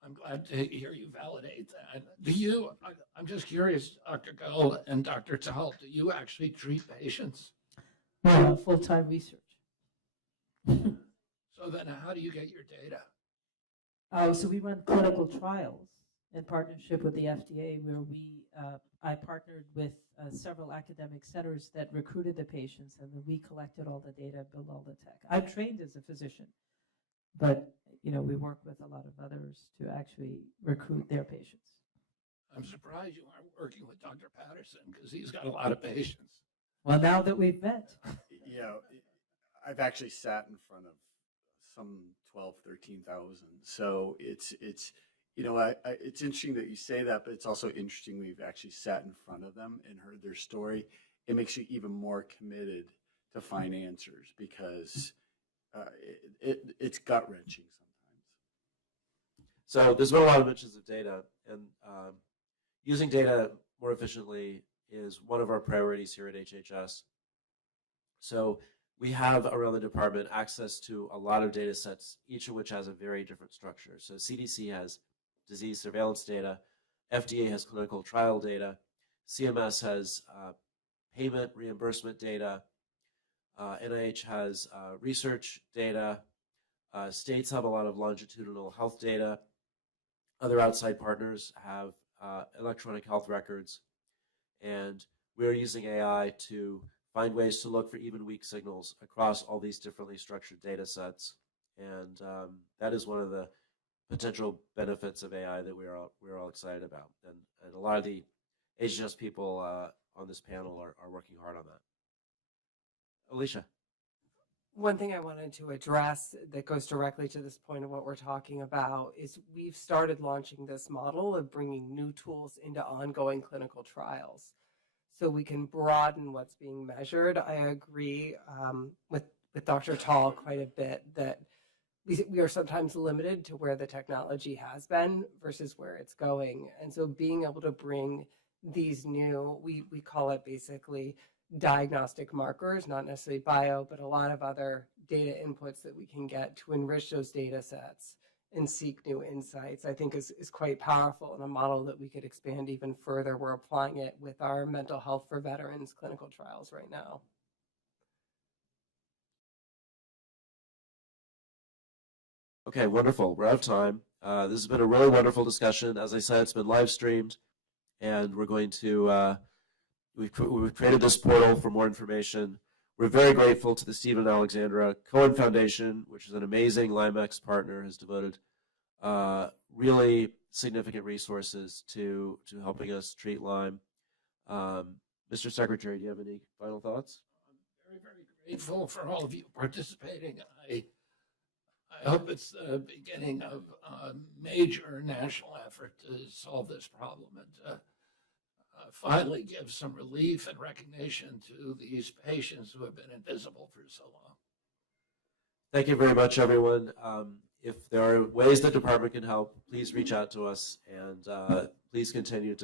I'm glad to hear you validate that. I'm just curious, Dr. Gull and Dr. Tal, do you actually treat patients? Full-time research. So then how do you get your data? So we run clinical trials in partnership with the FDA, where I partnered with several academic centers that recruited the patients, and then we collected all the data, built all the tech. I'm trained as a physician, but we work with a lot of others to actually recruit their patients. I'm surprised you aren't working with Dr. Patterson because he's got a lot of patients. Well, now that we've met. I've actually sat in front of some 12, 13,000. So it's interesting that you say that, but it's also interesting we've actually sat in front of them and heard their story. It makes you even more committed to find answers because it's gut-wrenching sometimes. So there's been a lot of mentions of data, and using data more efficiently is one of our priorities here at HHS. So we have around the department access to a lot of data sets, each of which has a very different structure. So CDC has disease surveillance data, FDA has clinical trial data, CMS has payment reimbursement data, NIH has research data, states have a lot of longitudinal health data, other outside partners have electronic health records, and we're using AI to find ways to look for even weak signals across all these differently structured data sets. And that is one of the potential benefits of AI that we're all excited about. And a lot of the HHS people on this panel are working hard on that. Alicia. One thing I wanted to address that goes directly to this point of what we're talking about is we've started launching this model of bringing new tools into ongoing clinical trials so we can broaden what's being measured. I agree with Dr. Tall quite a bit that we are sometimes limited to where the technology has been versus where it's going. And so being able to bring these new, we call it basically diagnostic markers, not necessarily bio, but a lot of other data inputs that we can get to enrich those data sets and seek new insights, I think is quite powerful, and a model that we could expand even further. We're applying it with our mental health for veterans clinical trials right now. Okay, wonderful. We're out of time. This has been a really wonderful discussion. As I said, it's been live streamed, and we're going to, we've created this portal for more information. We're very grateful to the Stephen and Alexandra Cohen Foundation, which is an amazing LymeX partner, has devoted really significant resources to helping us treat Lyme. Mr. Secretary, do you have any final thoughts? I'm very, very grateful for all of you participating. I hope it's the beginning of a major national effort to solve this problem and finally give some relief and recognition to these patients who have been invisible for so long. Thank you very much, everyone. If there are ways the department can help, please reach out to us, and please continue to